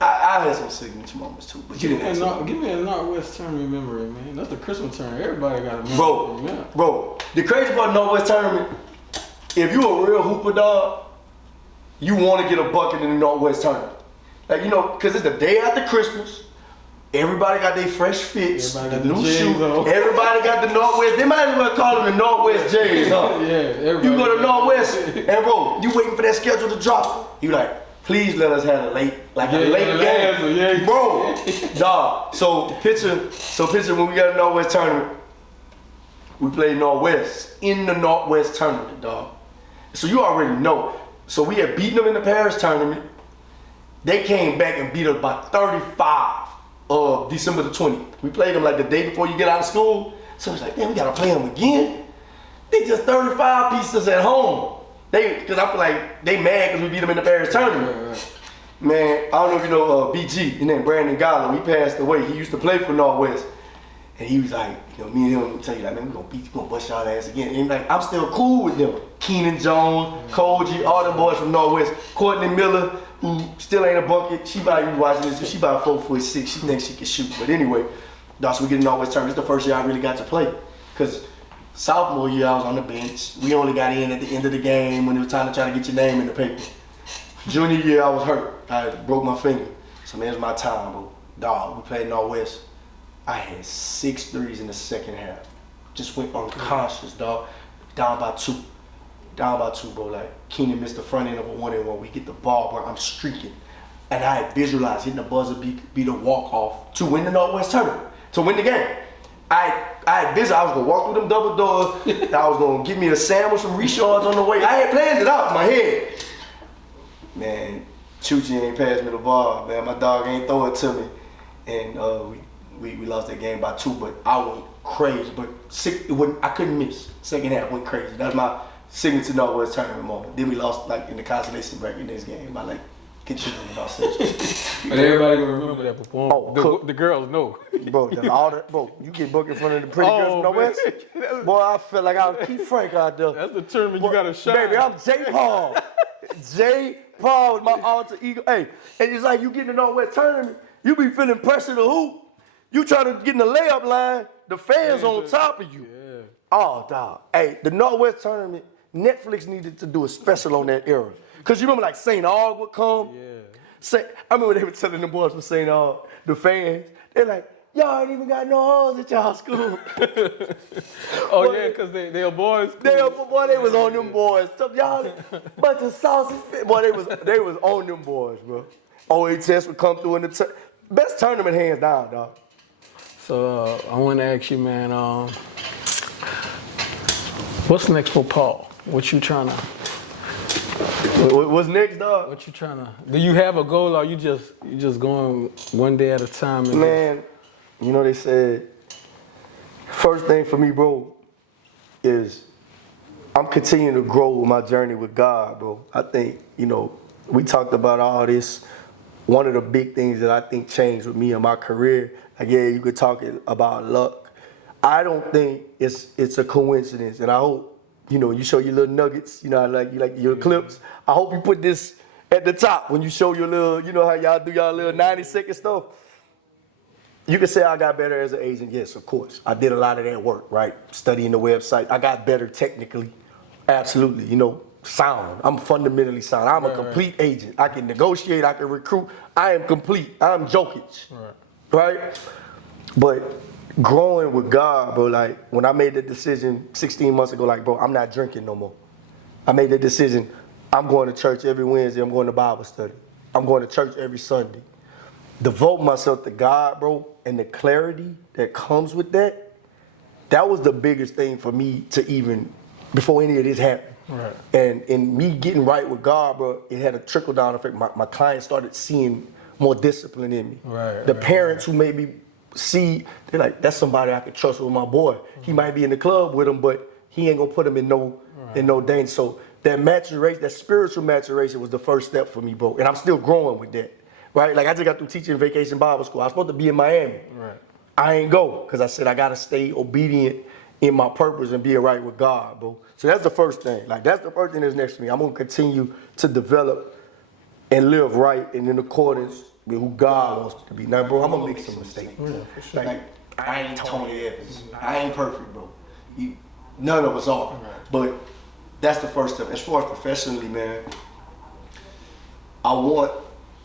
I had some signature moments too, but you didn't have Give me a Northwest tournament memory, man. That's the Christmas tournament. Everybody got a memory. Bro, the crazy part of Northwest tournament, if you a real hooper dog, you want to get a bucket in the Northwest tournament. Like, you know, because it's the day after Christmas. Everybody got their fresh fits, the new shoes. Everybody got the Northwest. They might as well call them the Northwest Jays, huh? Yeah, you go to Northwest, and bro, you waiting for that schedule to drop. You like, please let us have a late game. Yeah. Bro, dog. So picture when we got a Northwest tournament, we played Northwest in the Northwest tournament, dog. So you already know. So we had beaten them in the Paris tournament. They came back and beat us by 35 of December the 20th. We played them like the day before you get out of school. So it's like, damn, we gotta play them again. They just 35 pieces at home. Because I feel like they mad because we beat them in the Paris tournament. Man, I don't know if you know BG, his name Brandon Gallo. He passed away. He used to play for Northwest. And he was like, you know, me and him would tell you like, man, we gonna bust y'all ass again. And like, I'm still cool with them. Keenan Jones, Koji, all them boys from Northwest. Courtney Miller, who still ain't a bucket. She probably be watching this. She about 4'6". She thinks she can shoot. But anyway, that's we get in Northwest tournament. It's the first year I really got to play. Cause sophomore year I was on the bench. We only got in at the end of the game when it was time to try to get your name in the paper. Junior year I was hurt. I broke my finger. So man, it was my time, bro. Dog, we played Northwest. I had 6 threes in the second half. Just went unconscious, dog. Down by two, bro. Like Keenan missed the front end of a 1-and-1. We get the ball, bro. I'm streaking, and I had visualized hitting the buzzer beat a walk off to win the Northwest tournament, to win the game. I had visualized I was gonna walk through them double doors. I was gonna get me a sandwich from Richard's on the way. I had planned it out in my head. Man, Chuchi ain't passed me the ball. Man, my dog ain't throw it to me, and we lost that game by 2, but I went crazy. But I couldn't miss. Second half went crazy. That's my signature Northwest tournament moment. Then we lost like in the consolation bracket in this game by like Continue the conversation. But everybody gonna remember that performance. Oh, the girls know. Bro, you get booked in front of the pretty girls from Northwest. Boy, I feel like I was Keith Frank out there. That's the tournament you gotta shine. Baby, I'm J. Paul. J. Paul is my alter ego. Hey, and it's like you get in the Northwest tournament, you be feeling pressure to hoop. You try to get in the layup line, the fans on top of you. Yeah. Oh, dog. Hey, the Northwest tournament, Netflix needed to do a special on that era. Cause you remember like St. Aug would come. Yeah. I remember they were telling the boys from St. Aug, the fans, they're like, y'all ain't even got no halls at y'all school. Oh boy, yeah, because they are boys. They was on them boys. So y'all, bunch of sausage. Boy, they was on them boys, bro. OHS would come through in the best tournament hands down, dog. So I want to ask you, man, what's next for Paul? What you trying to? What's next, dog? What you trying to? Do you have a goal, or you just going one day at a time? Man, you know they said first thing for me, bro, is I'm continuing to grow with my journey with God, bro. I think, we talked about all this. One of the big things that I think changed with me in my career, like, yeah, you could talk about luck. I don't think it's a coincidence, and I hope, you show your little nuggets, you like your clips. I hope you put this at the top when you show your little, how y'all do y'all little 90-second stuff. You can say I got better as an agent. Yes, of course. I did a lot of that work, right? Studying the website. I got better technically. Absolutely. Sound. I'm fundamentally sound. I'm a complete agent. I can negotiate. I can recruit. I am complete. I'm Jokic. Right? But growing with God, bro, like when I made the decision 16 months ago, like, bro, I'm not drinking no more. I made the decision. I'm going to church every Wednesday. I'm going to Bible study. I'm going to church every Sunday. Devote myself to God, bro, and the clarity that comes with that, that was the biggest thing for me to even, before any of this happened. Right. And in me getting right with God, bro, it had a trickle-down effect. My clients started seeing more discipline in me. The parents who maybe see, they're like, that's somebody I can trust with my boy. He might be in the club with him, but he ain't gonna put him in no danger. So that maturation, that spiritual maturation was the first step for me, bro. And I'm still growing with that. Right? Like I just got through teaching Vacation Bible School. I was supposed to be in Miami. Right. I ain't go because I said I gotta stay obedient in my purpose and be right with God, bro. So that's the first thing. Like that's the first thing that's next to me. I'm gonna continue to develop and live right and in accordance with who God wants to be. Now, bro, I'm gonna make some mistakes. For sure. Like I ain't Tony Evans. I ain't perfect, bro. None of us are. But that's the first step. As far as professionally, man, I want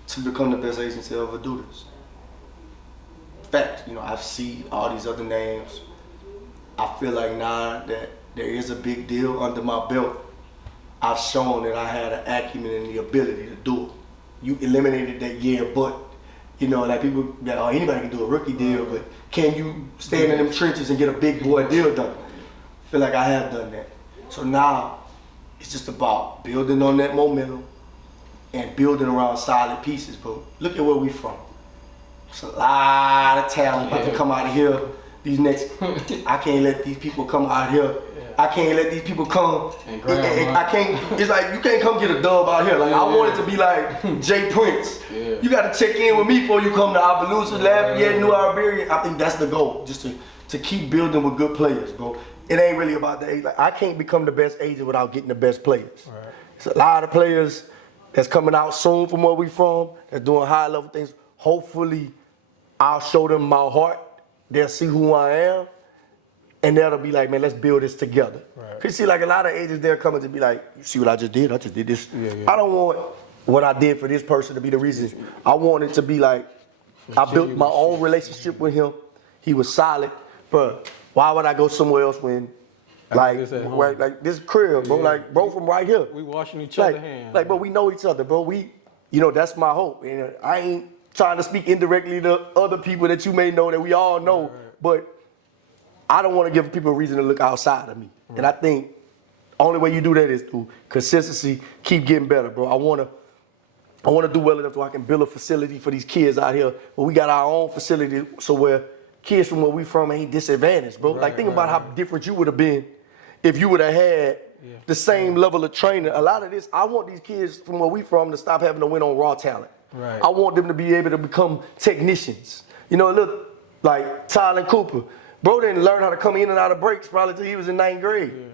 to become the best agent to ever do this. Fact, I see all these other names. I feel like now that there is a big deal under my belt, I've shown that I had an acumen and the ability to do it. You eliminated that but, like people, anybody can do a rookie deal, but can you stand in them trenches and get a big boy deal done? I feel like I have done that. So now it's just about building on that momentum and building around solid pieces, bro. Look at where we from. It's a lot of talent about to come out of here. I can't let these people come out here. I can't let these people come. I can't, it's like, you can't come get a dub out here. Like, I want it to be like Jay Prince. You gotta check in with me before you come to Appaloosa, Lafayette, New Iberia. I think that's the goal, just to keep building with good players, bro. It ain't really about the age. Like, I can't become the best agent without getting the best players. It's a lot of players that's coming out soon from where we from, that's doing high level things. Hopefully, I'll show them my heart. They'll see who I am, and they'll be like, man, let's build this together. Cause you see, like a lot of agents, they're coming to be like, you see what I just did? I just did this. I don't want what I did for this person to be the reason. I want it to be like, I built my own relationship with him. He was solid, but why would I go somewhere else when, like this crib, bro, like, bro, from right here. We washing each other's hands. Like, bro, we know each other, bro. That's my hope. And I ain't trying to speak indirectly to other people that you may know that we all know, but I don't want to give people a reason to look outside of me. And I think only way you do that is through consistency, keep getting better, bro. I want to do well enough so I can build a facility for these kids out here. But we got our own facility so where kids from where we from ain't disadvantaged, bro. Like, think about how different you would have been if you would have had the same level of training. A lot of this, I want these kids from where we from to stop having to win on raw talent. Right. I want them to be able to become technicians. You know, look, like Tyler Cooper. Bro didn't learn how to come in and out of breaks probably until he was in 9th grade. Yeah.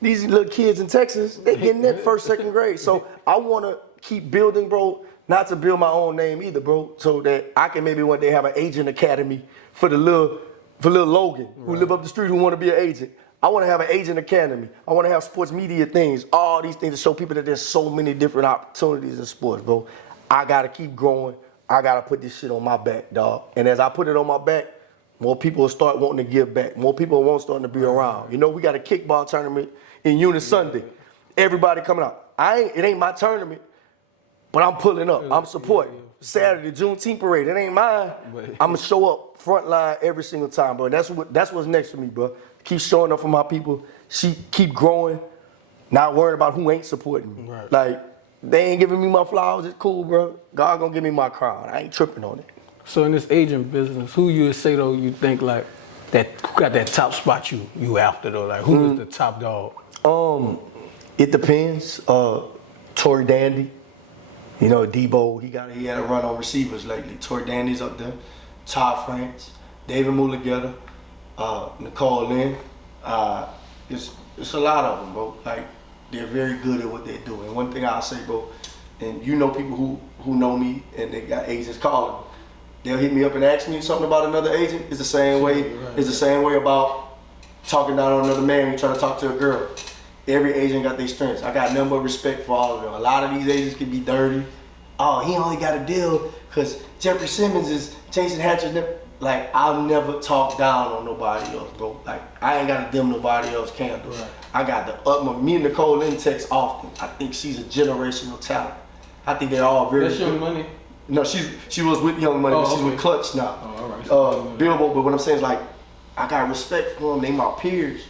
These little kids in Texas, they getting that first, 2nd grade. So I want to keep building, bro, not to build my own name either, bro, so that I can maybe one day have an agent academy for little Logan who live up the street who want to be an agent. I want to have an agent academy. I want to have sports media things, all these things to show people that there's so many different opportunities in sports, bro. I got to keep growing. I got to put this shit on my back, dog. And as I put it on my back, more people will start wanting to give back. More people won't start to be around. You know, we got a kickball tournament in Eunice Sunday. Everybody coming out. It ain't my tournament, but I'm pulling up. I'm supporting. Saturday, Juneteenth parade. It ain't mine. I'm gonna show up front line every single time, bro. That's what's next for me, bro. Keep showing up for my people. Keep growing. Not worried about who ain't supporting me. Right. Like, they ain't giving me my flowers. It's cool, bro. God gonna give me my crown. I ain't tripping on it. So in this agent business, who you would say though you think like that who got that top spot you after though? Like who is the top dog? It depends. Tory Dandy, you know, Debo, he had a run on receivers lately. Tory Dandy's up there. Todd France, David Mulligetta, Nicole Lynn. It's a lot of them, bro. Like, they're very good at what they do. And one thing I'll say, bro, and you know people who know me and they got agents calling. They'll hit me up and ask me something about another agent. It's the same way. Right. It's the same way about talking down on another man when you try to talk to a girl. Every agent got their strengths. I got nothing but respect for all of them. A lot of these agents can be dirty. Oh, he only got a deal because Jeffrey Simmons is chasing hatchets. Like, I'll never talk down on nobody else, bro. Like, I ain't got to dim nobody else can do. Right. I got the utmost. Me and Nicole Lynn text often. I think she's a generational talent. I think they're all very That's Young Money? No, she was with Young Money, but she's with Clutch now. Oh, all right. Billboard, but what I'm saying is, like, I got respect for them. They my peers.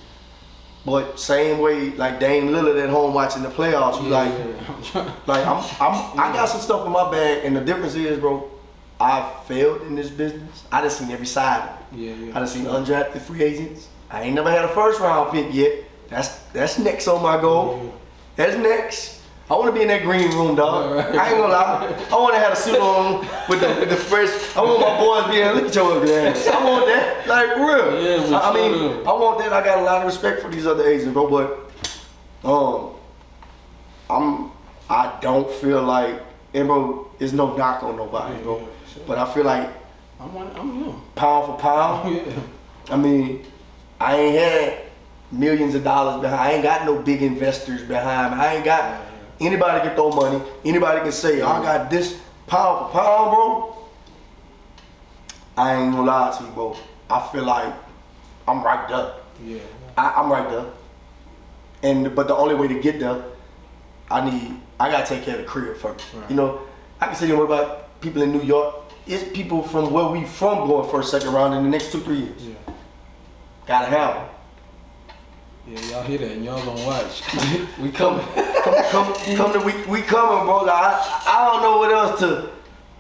But same way, like Dame Lillard at home watching the playoffs, I got some stuff in my bag, and the difference is, bro, I failed in this business. I done seen every side of it. I done seen undrafted free agents. I ain't never had a first round pick yet. That's next on my goal. That's next. I want to be in that green room, dog. Right. I ain't gonna lie. I want to have a suit on with the fresh. I want my boys being look at your ugly ass. I want that, like real. Yeah, I mean, I want that. I got a lot of respect for these other agents, bro. But I don't feel like, and bro, there's no knock on nobody, bro. Yeah, sure. But I feel like I'm pound for pound. I mean, I ain't had millions of dollars behind. I ain't got no big investors behind me. I ain't got. Anybody can throw money. Anybody can say, I got this pound for pound, bro. I ain't gonna lie to you, bro. I feel like I'm right there. Yeah. I'm right there. But the only way to get there, I gotta take care of the career first. Right. You know, I can say you know about people in New York. It's people from where we from going first, second round in the next 2-3 years. Yeah. Gotta have them. Yeah, y'all hear that and y'all gonna watch. We coming. We coming, bro. I don't know what else to,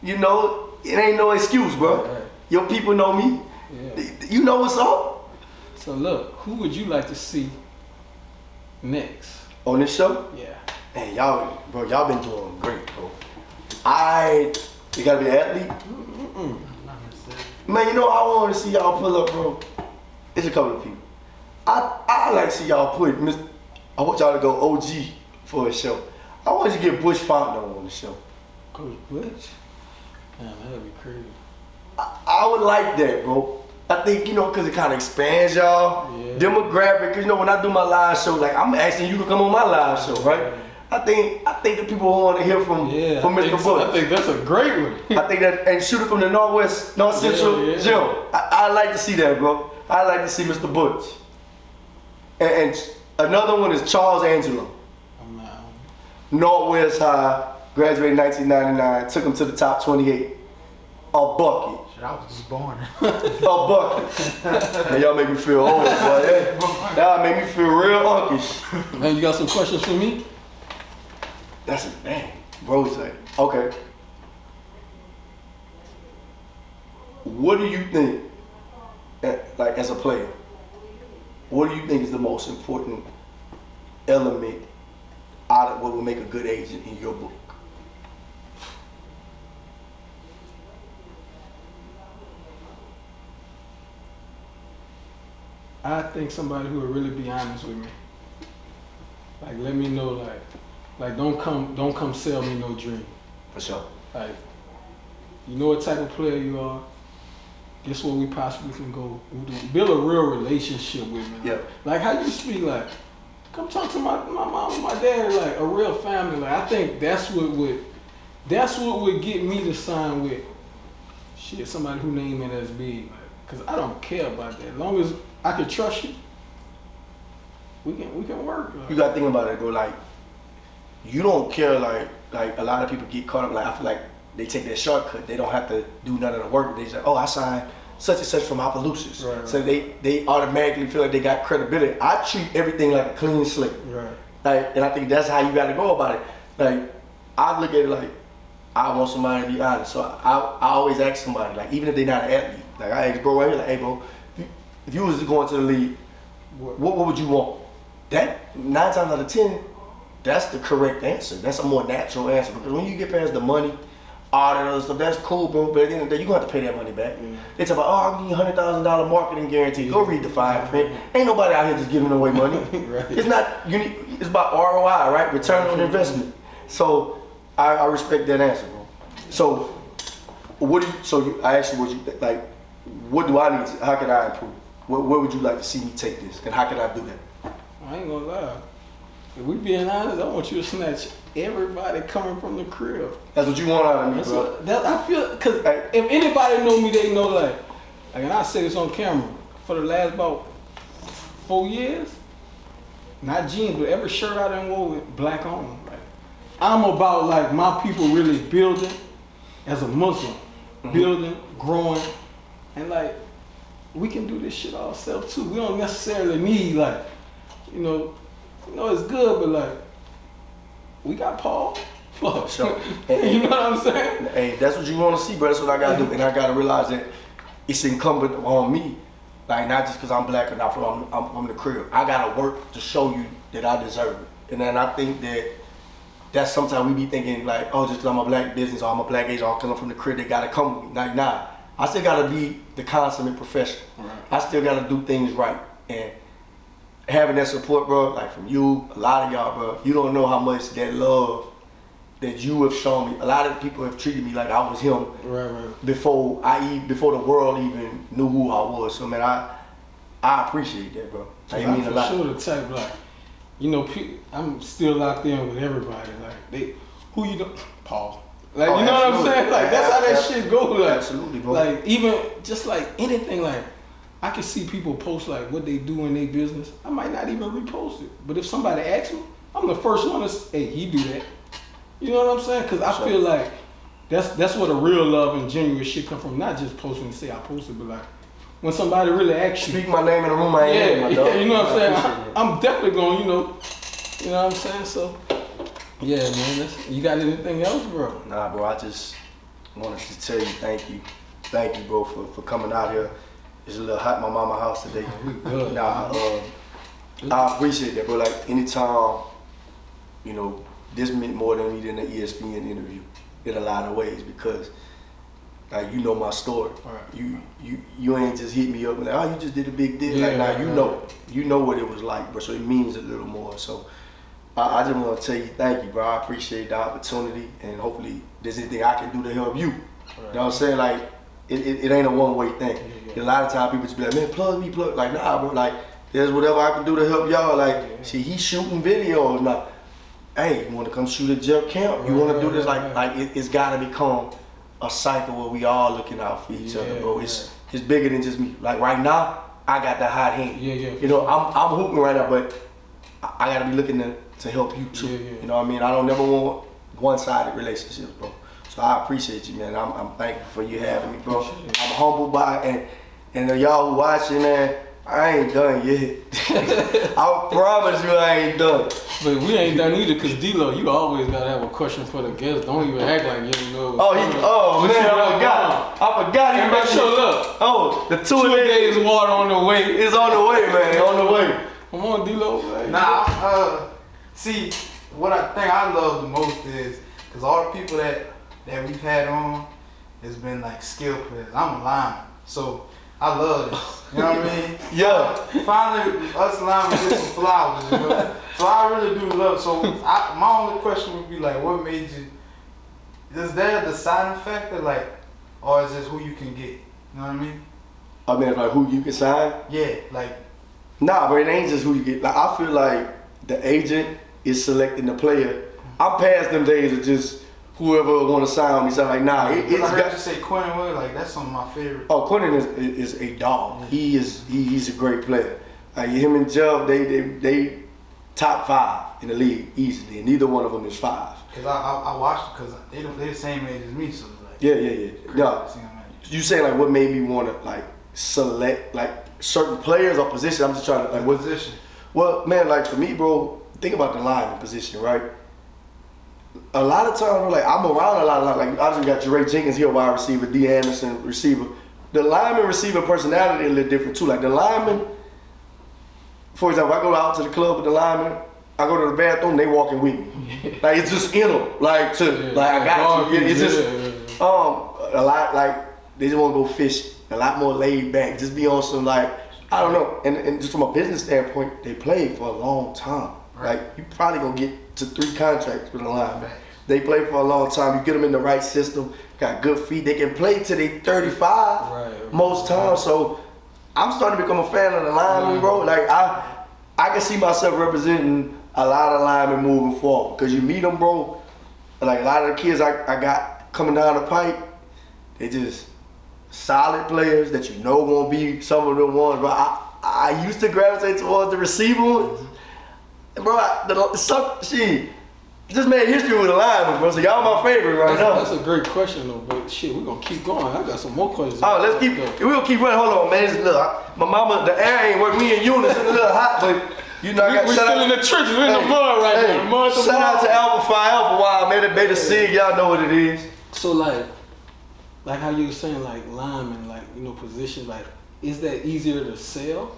you know, it ain't no excuse, bro. Right. Your people know me. Yeah. You know what's up. So look, who would you like to see next? On this show? Yeah. Man, y'all been doing great, bro. You gotta be an athlete? Man, you know, I want to see y'all pull up, bro. It's a couple of people. I like to see y'all put I want y'all to go OG for a show. I want you to get Bush Fontenot on the show. Coach Bush? Man, that'd be crazy. I would like that, bro. I think, you know, because it kind of expands y'all demographic. Because, you know, when I do my live show, like, I'm asking you to come on my live show, right? I think the people want to hear from Mr. Bush. I think that's a great one. I think that, and shoot it from the North Central Gym. I like to see that, bro. I like to see Mr. Bush. And another one is Charles Angelo. Northwest High, graduated in 1999, took him to the top 28. A bucket. I was just born. A bucket. Man, y'all make me feel old, boy. Y'all make me feel real unkish. Man, you got some questions for me? That's a man. Bro's like, okay. What do you think, like as a player, what do you think is the most important element out of what would make a good agent in your book? I think somebody who would really be honest with me. Like, let me know, like don't come sell me no dream. For sure. Like, you know what type of player you are. This where we possibly can go. Build a real relationship with me. Yeah. Like how you speak, like, come talk to my mom and my dad, like a real family. Like I think that's what would get me to sign with somebody who name it as big. Cause I don't care about that. As long as I can trust you, we can work. Like. You gotta think about it, bro. Like, you don't care. Like a lot of people get caught up. Like I feel like they take that shortcut. They don't have to do none of the work. They just like, oh, I signed such and such from Opelousas. Right. So they automatically feel like they got credibility. I treat everything like a clean slate. Right. Like, and I think that's how you got to go about it. Like, I look at it like I want somebody to be honest. So I always ask somebody, like, even if they're not an athlete, like I ask bro right here, like, hey bro, if you was going to the league, what would you want? That 9 times out of 10, that's the correct answer. That's a more natural answer, because when you get past the money, all that other stuff, that's cool, bro. But at the end of the day, you're gonna have to pay that money back. They talk about, oh, I'll give you $100,000 marketing guarantee. Go read the fine print. Ain't nobody out here just giving away money. Right. It's not. It's about ROI, right? Return on investment. So I respect that answer, bro. So I asked you, what do I need to? How can I improve? Where would you like to see me take this, and how can I do that? I ain't gonna lie. If we being honest, I want you to snatch everybody coming from the crib. That's what you want out of me, bro. I feel, cause if anybody know me, they know like, and I say this on camera, for the last about 4 years, not jeans, but every shirt I done wore with black on. Like, I'm about like my people really building as a Muslim, building, growing, and like we can do this shit ourselves too. We don't necessarily need like, you know it's good, but like we got Paul. Fuck. Sure. You know what I'm saying? Hey, that's what you want to see, bro. That's what I gotta do, and I gotta realize that it's incumbent on me. Like, not just because I'm black or not from the crib. I gotta work to show you that I deserve it. And then I think that's sometimes we be thinking like, oh, just because I'm a black business or I'm a black agent or because I'm from the crib, they gotta come with me. Like, nah. I still gotta be the consummate professional. Right. I still gotta do things right. And having that support, bro, like from you, a lot of y'all, bro, you don't know how much that love that you have shown me. A lot of people have treated me like I was him before the world even knew who I was. So man, I appreciate that, bro. Like, it means a lot. I'm for sure the type, like, I'm still locked in with everybody. Like, who you know? Paul. Like, you know what I'm saying? Like, that's how that shit go. Like, absolutely, bro. Like, even just like anything, like, I can see people post like what they do in their business. I might not even repost it. But if somebody asks me, I'm the first one to say, hey, he do that. You know what I'm saying? Because I feel like that's where the real love and genuine shit come from. Not just posting to say I posted, but like when somebody really asks you. Speak my name in the room, I ain't my dog. Yeah, you know what I'm saying? I'm definitely going, you know what I'm saying? So, yeah, man. You got anything else, bro? Nah, bro, I just wanted to tell you thank you. Thank you, bro, for coming out here. It's a little hot in my mama's house today. Good. Nah, I appreciate that, bro. Like, anytime, this meant more than me than an ESPN interview in a lot of ways, because like, you know my story. Right. You ain't just hit me up and like, oh, you just did a big deal. Yeah, like, nah, you know what it was like, bro. So it means a little more. So I just want to tell you thank you, bro. I appreciate the opportunity, and hopefully there's anything I can do to help you. Right. You know what I'm saying? Like, it ain't a one-way thing. Yeah. A lot of times people just be like, man, plug me. Like, nah, bro. Like, there's whatever I can do to help y'all. Like, see, he's shooting videos now. Hey, you want to come shoot at Jeff Camp? You want to do this? Like it's got to become a cycle where we all looking out for each other, bro. It's bigger than just me. Like, right now, I got the hot hand. I'm hooping right now, but I got to be looking to help you too. You know what I mean? I don't never want one-sided relationships, bro. So I appreciate you, man. I'm thankful for you having me, bro. I'm humbled by it, and y'all who watching, man, I ain't done yet. I promise you I ain't done. But we ain't done either, because D-Lo, you always gotta have a question for the guests. Don't even act like you don't know. Oh man, I forgot. Everybody show up. Oh, the 2 days water on the way. It's on the way, man. On the way. Come on, D-Lo. Nah, See, what I think I love the most is because all the people that we've had on has been like skill players. I'm a lineman, so I love this. You know what I mean? Yeah. Finally, us linemen get some flowers. You know? So I really do love. So my only question would be like, what made you? Is there a deciding factor, like, or is this who you can get? You know what I mean? I mean, like who you can sign? Yeah, like. Nah, but it ain't just who you get. Like I feel like the agent is selecting the player. I'm past them days of just whoever want to sign me. So like, nah, it's I heard got. you say Quentin Williams, like that's some of my favorite. Oh, Quentin is a dog. Yeah. He's a great player. Like him and Jeff, they top 5 in the league easily, and neither one of them is 5. Cause I watched it because they the same age as me, so it's like. Yeah. Crazy Yeah. to see them like- You say like what made me want to like select like certain players or positions? I'm just trying to like what position? Well, man, like for me, bro, think about the lineman position, right? A lot of times, bro, like I'm around a lot of like obviously got Jeffery Jenkins, he a wide receiver, D. Anderson, receiver. The lineman receiver personality a little different too. Like the lineman, for example, I go out to the club with the lineman, I go to the bathroom, they walking with me. Like it's just in them. Like I got you. It's just a lot like they just want to go fishing. A lot more laid back. Just be on some like I don't know. And just from a business standpoint, they played for a long time. Like you probably gonna get to 3 contracts with a lineman. They play for a long time. You get them in the right system. Got good feet. They can play till they 35 most times. So I'm starting to become a fan of the lineman, bro. Like I can see myself representing a lot of linemen moving forward. Cause you meet them, bro. Like a lot of the kids I got coming down the pipe, they just solid players that you know gonna be some of the ones. But I used to gravitate towards the receiver ones. Bro, she just made history with the linemen, bro. So y'all my favorite right now. That's a great question though, but shit, we're gonna keep going. I got some more questions. Oh, let's keep. We're gonna keep running. Hold on, man. Look, my mama, the air ain't working. Me and Eunice, it's a little hot, but you know, I got We're shout still out in the trenches. We're in the mud right now. The mud, shout out to Alpha Phi Alpha Wild, man. They the SIG. Y'all know what it is. So like how you were saying, like linemen, like positions, like is that easier to sell?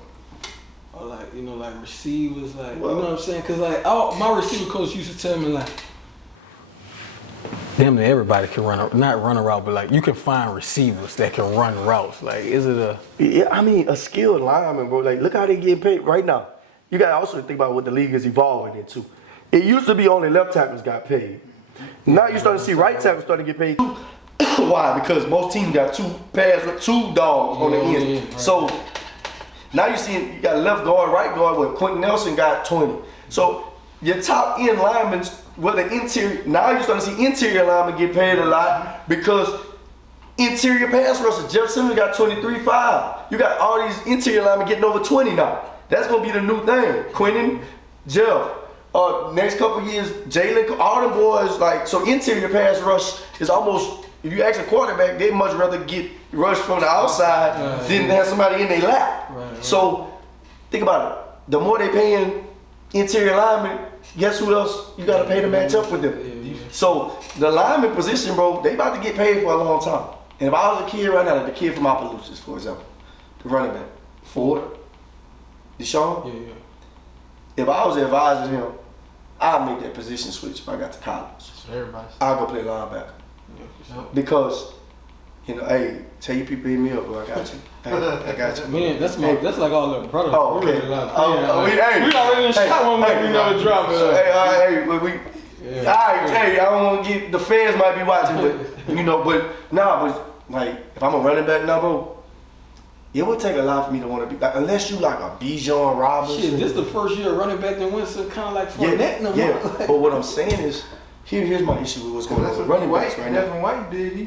Or like like receivers, like you know what I'm saying? Cause like my receiver coach used to tell me like, damn near everybody can not run a route, but like you can find receivers that can run routes. Like is it a? Yeah, I mean a skilled lineman, bro. Like look how they get paid right now. You gotta also think about what the league is evolving into. It used to be only left tackles got paid. Now you starting to see right tackles starting to get paid. Why? Because most teams got 2 pairs with 2 dogs on the end. Yeah, right. So now you got left guard, right guard, where Quentin Nelson got 20. So your top end linemen, the interior, now you're starting to see interior linemen get paid a lot because interior pass rushers, Jeffery Simmons got 23.5. You got all these interior linemen getting over 20 now. That's gonna be the new thing. Quentin, Jeff. Next couple years, Jalen, all them boys, like, so interior pass rush is almost, if you ask a quarterback, they much rather get rushed from the outside than have somebody in their lap. Right. So think about it. The more they paying interior linemen, guess who else you gotta pay to match up with them? So the lineman position, bro, they about to get paid for a long time. And if I was a kid right now, like the kid from Opelousas, for example, the running back, Ford, DaChosen. If I was advising him, I'd make that position switch if I got to college. I'll go play linebacker. Because, hey, tell your people hit me up, bro. I got you. I got you. Man, that's like all the brothers. Oh, okay. We already in shot one, we never drop it. All right, hey, I don't want to get, the fans might be watching, but like, if I'm a running back now, bro, it would take a lot for me to want to be, like, unless you like a Bijan Robinson. Shit, this is the first year running back that went so kind of like Fournette. Yeah, but what I'm saying is, here's my issue with what's going on with running backs right now. Devin White did. He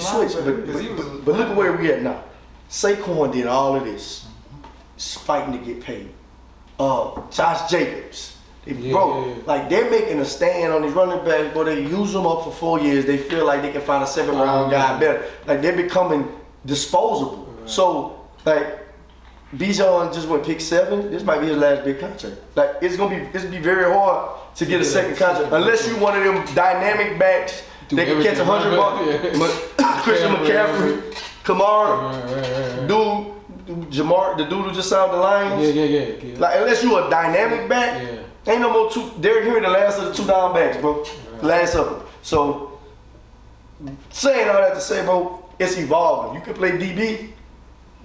switched, but look at where we at now. Saquon did all of this, fighting to get paid. Josh Jacobs, like they're making a stand on these running backs, but they use them up for 4 years. They feel like they can find a 7th round guy better. Like they're becoming disposable. So like Bijan just went pick 7. This might be his last big contract. Like it's gonna be very hard to get a second contract unless you one of them dynamic backs that can catch 100 bucks. Christian McCaffrey, Kamara, dude, Jamar, the dude who just signed the Lions. Yeah. Like unless you a dynamic back, Ain't no more Derrick Henry the last of the 2 down backs, bro. Right. Last of them. So, saying all that to say, bro, it's evolving. You can play DB.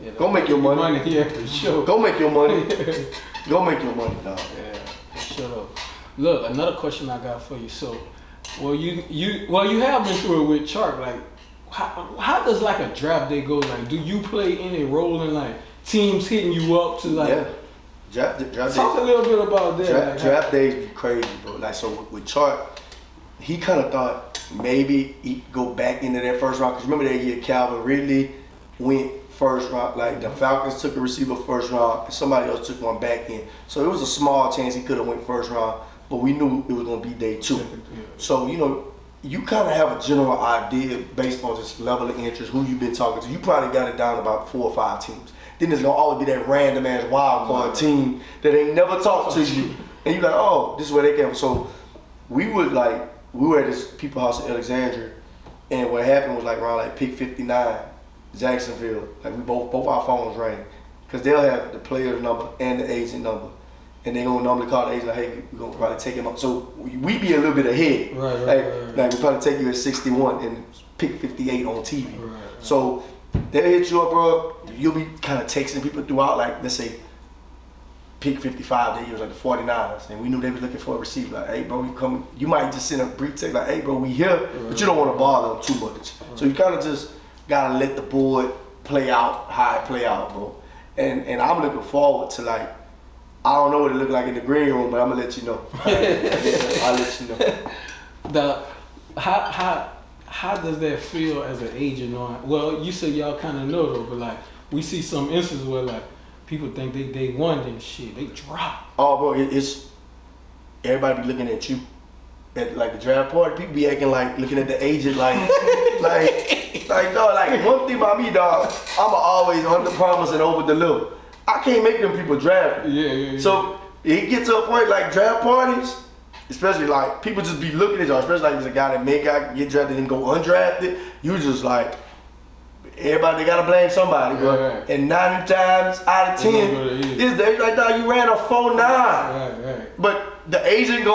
Yeah, Go make your money. Yeah, for sure. Go make your money. Go make your money, dog. Yeah, for sure. Look, another question I got for you. So, well, you have been through it with Chark. Like, how does like a draft day go? Like, do you play any role in like teams hitting you up to like? Yeah. Draft Talk a little bit about that. Draft days be crazy, bro. Like, so with Chark, he kind of thought maybe he'd go back into that first round. Because remember that year Calvin Ridley went first round. Like, the Falcons took a receiver first round, and somebody else took one back in. So it was a small chance he could have went first round, but we knew it was going to be day 2. So, you know, you kind of have a general idea based on just level of interest, who you've been talking to. You probably got it down to about 4 or 5 teams. Then there's gonna always be that random ass wild card team that ain't never talked to you, and you're like, oh, this is where they came from. So we were at this people house in Alexandria, and what happened was like around like pick 59, Jacksonville. Like we both our phones rang, cause they'll have the player's number and the agent number, and they gonna normally call the agent like, hey, we're gonna probably take him up. So we be a little bit ahead. Right. Like we probably take you at 61 and pick 58 on TV. Right. So they'll hit you up, bro. You'll be kind of texting people throughout, like, let's say, pick 55, they was like the 49ers, and we knew they was looking for a receiver. Like, hey, bro, you come. You might just send a brief text like, hey, bro, we here, but you don't want to bother them too much. So you kind of just gotta let the board play out how it play out, bro. And I'm looking forward to, like, I don't know what it look like in the green room, but I'm gonna let you know. I'll let you know. How does that feel as an agent knowing? Well, you said y'all kind of know though, but like we see some instances where like people think they won and shit, they drop. Oh, bro, it's everybody be looking at you at like the draft party. People be acting like looking at the agent like dog. Like one thing about me, dog, I'ma always under promise and over deliver. I can't make them people draft me. Yeah. So it gets to a point like draft parties. Especially like people just be looking at y'all, especially like there's a guy that may get drafted and go undrafted. You just like everybody they gotta blame somebody, bro. Right. And 9 times out of 10, it's like dog, you ran a 4.9. Right. But the agent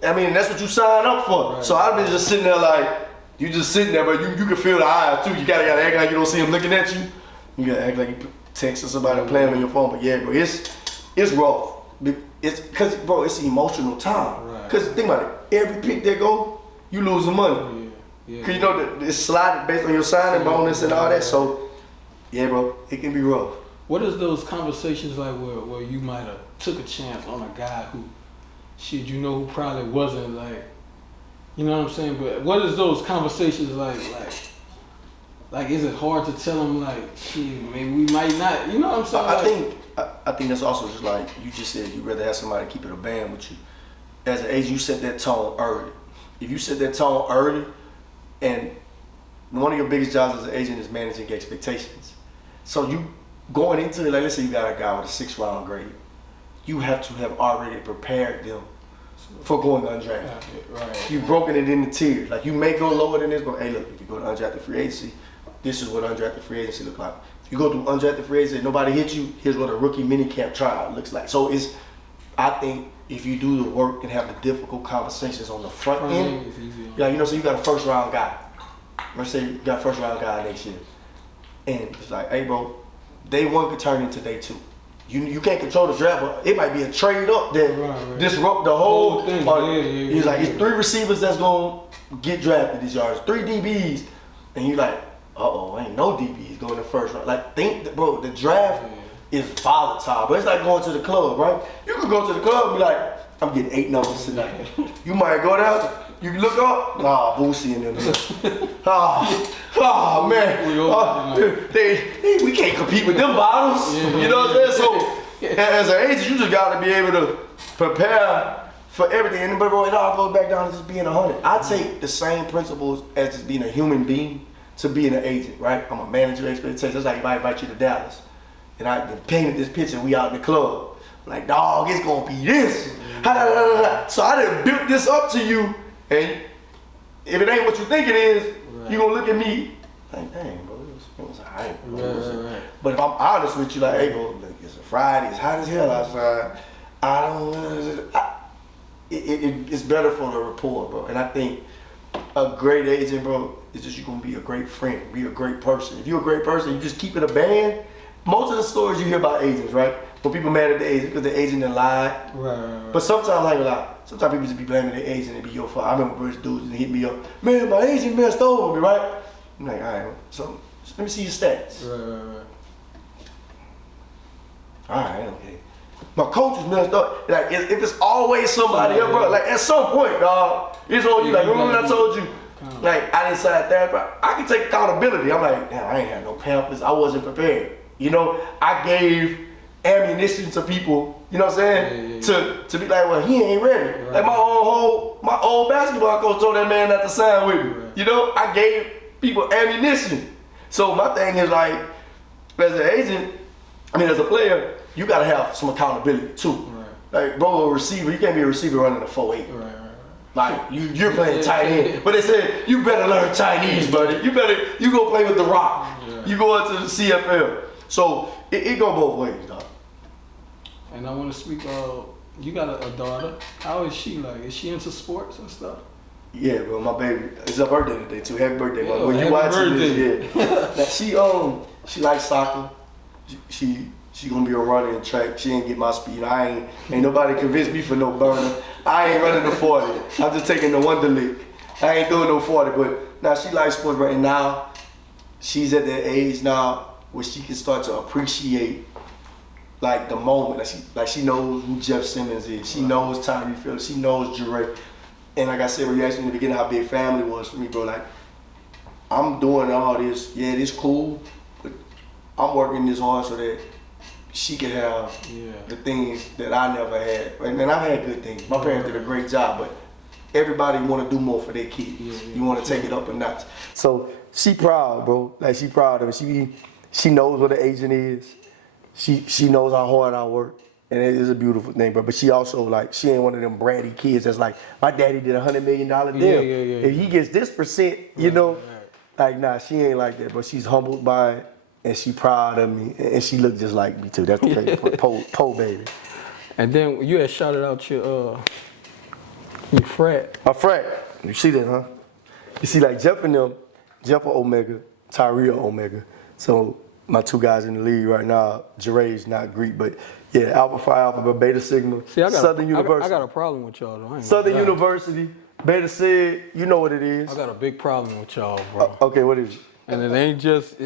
that's what you signed up for. Right. So I've been just sitting there like you just sitting there, but you can feel the eyes too. You gotta act like you don't see him looking at you. You gotta act like you texting somebody or playing on your phone. But yeah, bro, it's rough. It's because, bro, it's an emotional time. Right. Because think about it, every pick that go, you losing money. Yeah. Because you know it's slided based on your signing bonus and all that. So, yeah, bro, it can be rough. What is those conversations like where you might have took a chance on a guy who, shit, you know, who probably wasn't like, you know what I'm saying? But what is those conversations like? Like, is it hard to tell them like, shit, maybe we might not, you know what I'm saying? I think that's also just like you just said, you'd rather have somebody keep it a band with you. As an agent, you set that tone early. If you set that tone early, and one of your biggest jobs as an agent is managing expectations. So you going into it, like let's say you got a guy with a 6th round grade, you have to have already prepared them for going undrafted. Right. You've broken it into tiers. Like you may go lower than this, but hey look, if you go to undrafted free agency, this is what undrafted free agency look like. If you go through undrafted free agency and nobody hits you, here's what a rookie minicamp tryout looks like. So I think if you do the work and have the difficult conversations on the front end, so you got a 1st round guy. Let's say you got a 1st round guy next year. And it's like, hey bro, day 1 could turn into day 2. You can't control the draft, but it might be a trade up that disrupt the whole thing. He's like, it's 3 receivers that's gonna get drafted this year. It's 3 DBs. And you're like, ain't no DBs going the 1st round. Like bro, the draft is volatile, but it's like going to the club, right? You could go to the club and be like, I'm getting 8 numbers tonight. You might go down, you look up, nah, Boosie in them. Oh man, we can't compete with them bottles. You know what I'm saying? So as an agent, you just got to be able to prepare for everything. And bro, it all goes back down to just being 100. I take the same principles as just being a human being to being an agent, right? I'm a manager expectations. That's like if I invite you to Dallas and I painted this picture, we out in the club. Like, dog, it's gonna be this. So I done built this up to you, and if it ain't what you think it is, you gonna look at me like, dang, bro, it was alright. Right. But if I'm honest with you, like, hey, bro, look, it's a Friday, it's hot as hell outside. it's better for the rapport, bro. And I think a great agent, bro, is just you're gonna be a great friend, be a great person. If you're a great person, you just keep it a band. Most of the stories you hear about agents, right? When people mad at the agent because the agent done lied. Right. But sometimes I ain't gonna lie. Sometimes people just be blaming the agent and be your fault. I remember British dudes and hit me up, man, my agent messed over me, right? I'm like, all right, so let me see your stats. Right. All right, okay. My coach is messed up. Like, if it's always somebody else, bro, like, at some point, dog, it's on you. Like, remember when I told you, like, I didn't sign therapy? I can take accountability. I'm like, damn, I ain't had no pamphlets. I wasn't prepared. You know, I gave ammunition to people, you know what I'm saying? To be like, well, he ain't ready. Right. Like, my old basketball coach told that man not to sign with me. Right. You know, I gave people ammunition. So my thing is, like, as an agent, as a player, you gotta have some accountability too. Right. Like, bro, a receiver, you can't be a receiver running a 4.8. Right. Like, you're playing tight end. But they said, you better learn Chinese, buddy. You go play with The Rock. Yeah. You go into the CFL. So, it go both ways, dog. And I want to speak, you got a daughter. How is she, like? Is she into sports and stuff? Yeah, bro, my baby. It's her birthday today, too. Happy birthday, bro. When you watching this, yeah. Now, she likes soccer. She gonna be a runner in track. She ain't get my speed. Ain't nobody convinced me for no burner. I ain't running the 40. I'm just taking the Wonder Lick. I ain't doing no 40, but now she likes sports right now. She's at that age now where she can start to appreciate like the moment. Like she knows who Jeff Simmons is. She knows Tyree Phillips. She knows Jure. And like I said, when you asked me in the beginning how big family was for me, bro, like I'm doing all this. Yeah, it's cool, but I'm working this hard so that she can have the things that I never had. And I've had good things. My parents did a great job, but everybody want to do more for their kids. You want to take it up a notch. So she proud, bro. Like she proud of it. She knows what an agent is. She knows how hard I work. And it is a beautiful thing, bro. But she also, like, she ain't one of them bratty kids that's like, my daddy did $100 million deal. If he gets this percent, you know, like, nah, she ain't like that. But she's humbled by it, and she proud of me, and she look just like me too. That's the crazy part. Po baby. And then you had shouted out your frat. My frat. You see that, huh? You see, like, Jeff and them, Jeff are Omega, Tyree are Omega. So my two guys in the league right now, Jere's not Greek, but yeah, Alpha Phi Alpha, but Beta Sigma, Southern University. I got a problem with y'all though. Southern University, Beta Sig, you know what it is. I got a big problem with y'all, bro. Okay, what is it? And it ain't just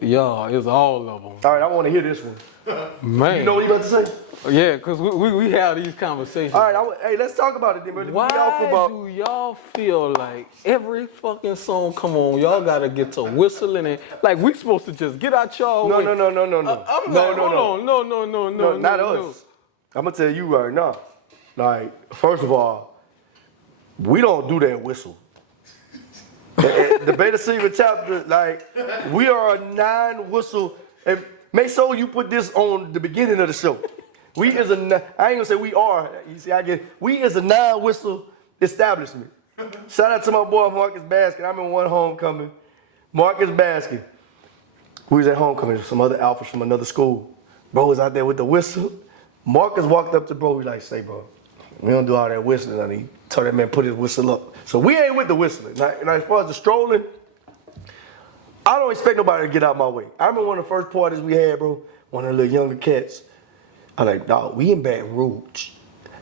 y'all, it's all of them. All right, I want to hear this one. Man. You know what you about to say? Yeah, because we have these conversations. All right, hey, let's talk about it then, bro. Why do y'all feel like every fucking song come on, y'all gotta get to whistling and like we supposed to just get out y'all way? No. I'm like, no, not us. I'm gonna tell you right now. Like, first of all, we don't do that whistle. The Beta Sigma chapter, like, we are a non-whistle. And make sure you put this on the beginning of the show. I ain't gonna say we are. You see, we is a non-whistle establishment. Shout out to my boy Marcus Baskin. I'm in one homecoming. Marcus Baskin. We was at homecoming with some other alphas from another school. Bro was out there with the whistle. Marcus walked up to bro. He like, say, bro, we don't do all that whistling. And he told that man put his whistle up. So we ain't with the whistling. Now as far as the strolling, I don't expect nobody to get out my way. I remember one of the first parties we had, bro. One of the little younger cats. I'm like, dog, we in Baton Rouge.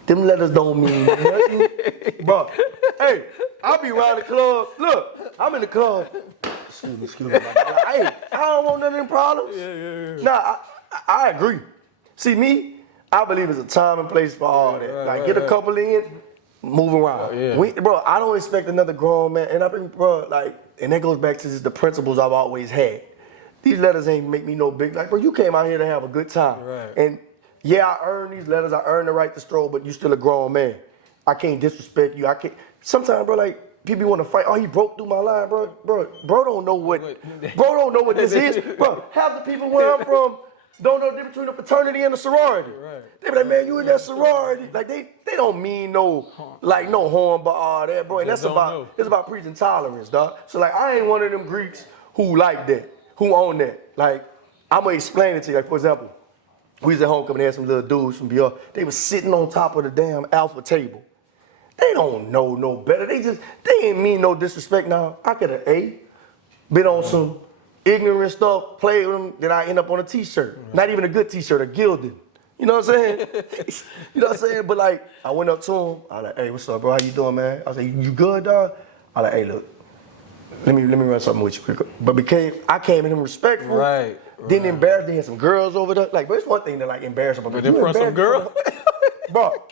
Them letters don't mean nothing. Bro, hey, I'll be around the club. Look, I'm in the club. Excuse me. Hey, I don't want none of them problems. Yeah. Nah, I agree. See, me, I believe there's a time and place for all that. Get a couple in, move around. Bro, I don't expect another grown man. And I think, bro, like, and that goes back to just the principles I've always had. These letters ain't make me no big. Like, bro, you came out here to have a good time. Right. And yeah, I earned these letters. I earned the right to stroll, but you still a grown man. I can't disrespect you. I can't. Sometimes, bro, like people want to fight. Oh, he broke through my line, bro. Bro don't know what. Bro don't know what this is. Bro, half the people where I'm from don't know the difference between a fraternity and a sorority. Right. They be like, man, you in that sorority? Like they don't mean no harm by all that, bro. And it's about preaching tolerance, dog. So like, I ain't one of them Greeks who like that, who own that. Like, I'm gonna explain it to you. Like, for example, we was at homecoming, they had some little dudes from BR. They was sitting on top of the damn alpha table. They don't know no better. They ain't mean no disrespect now. I could have been on some ignorant stuff, played with them, then I end up on a t-shirt. Not even a good t-shirt, a gilded. You know what I'm saying? You know what I'm saying? But like, I went up to him, I was like, hey, what's up, bro? How you doing, man? I was like, you good, dog? I was like, hey, look, let me run something with you quick. But I came in him respectful. Right. Didn't embarrass. They had some girls over there. Like, but it's one thing to like embarrass them. But in front of some girl? Bro.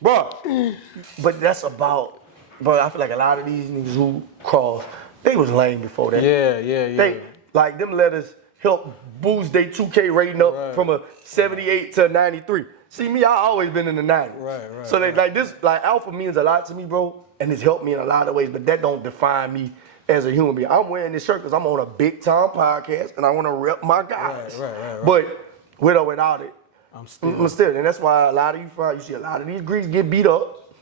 But that's about, bro, I feel like a lot of these niggas who cross, they was lame before that. Yeah. They, like, them letters help boost their 2K rating up from a 78 to a 93. See, me, I always been in the 90s. Right. So, like, this, like, alpha means a lot to me, bro, and it's helped me in a lot of ways, but that don't define me as a human being. I'm wearing this shirt because I'm on a big-time podcast, and I want to rep my guys. Right. But with or without it, I'm still. and that's why a lot of you see a lot of these Greeks get beat up.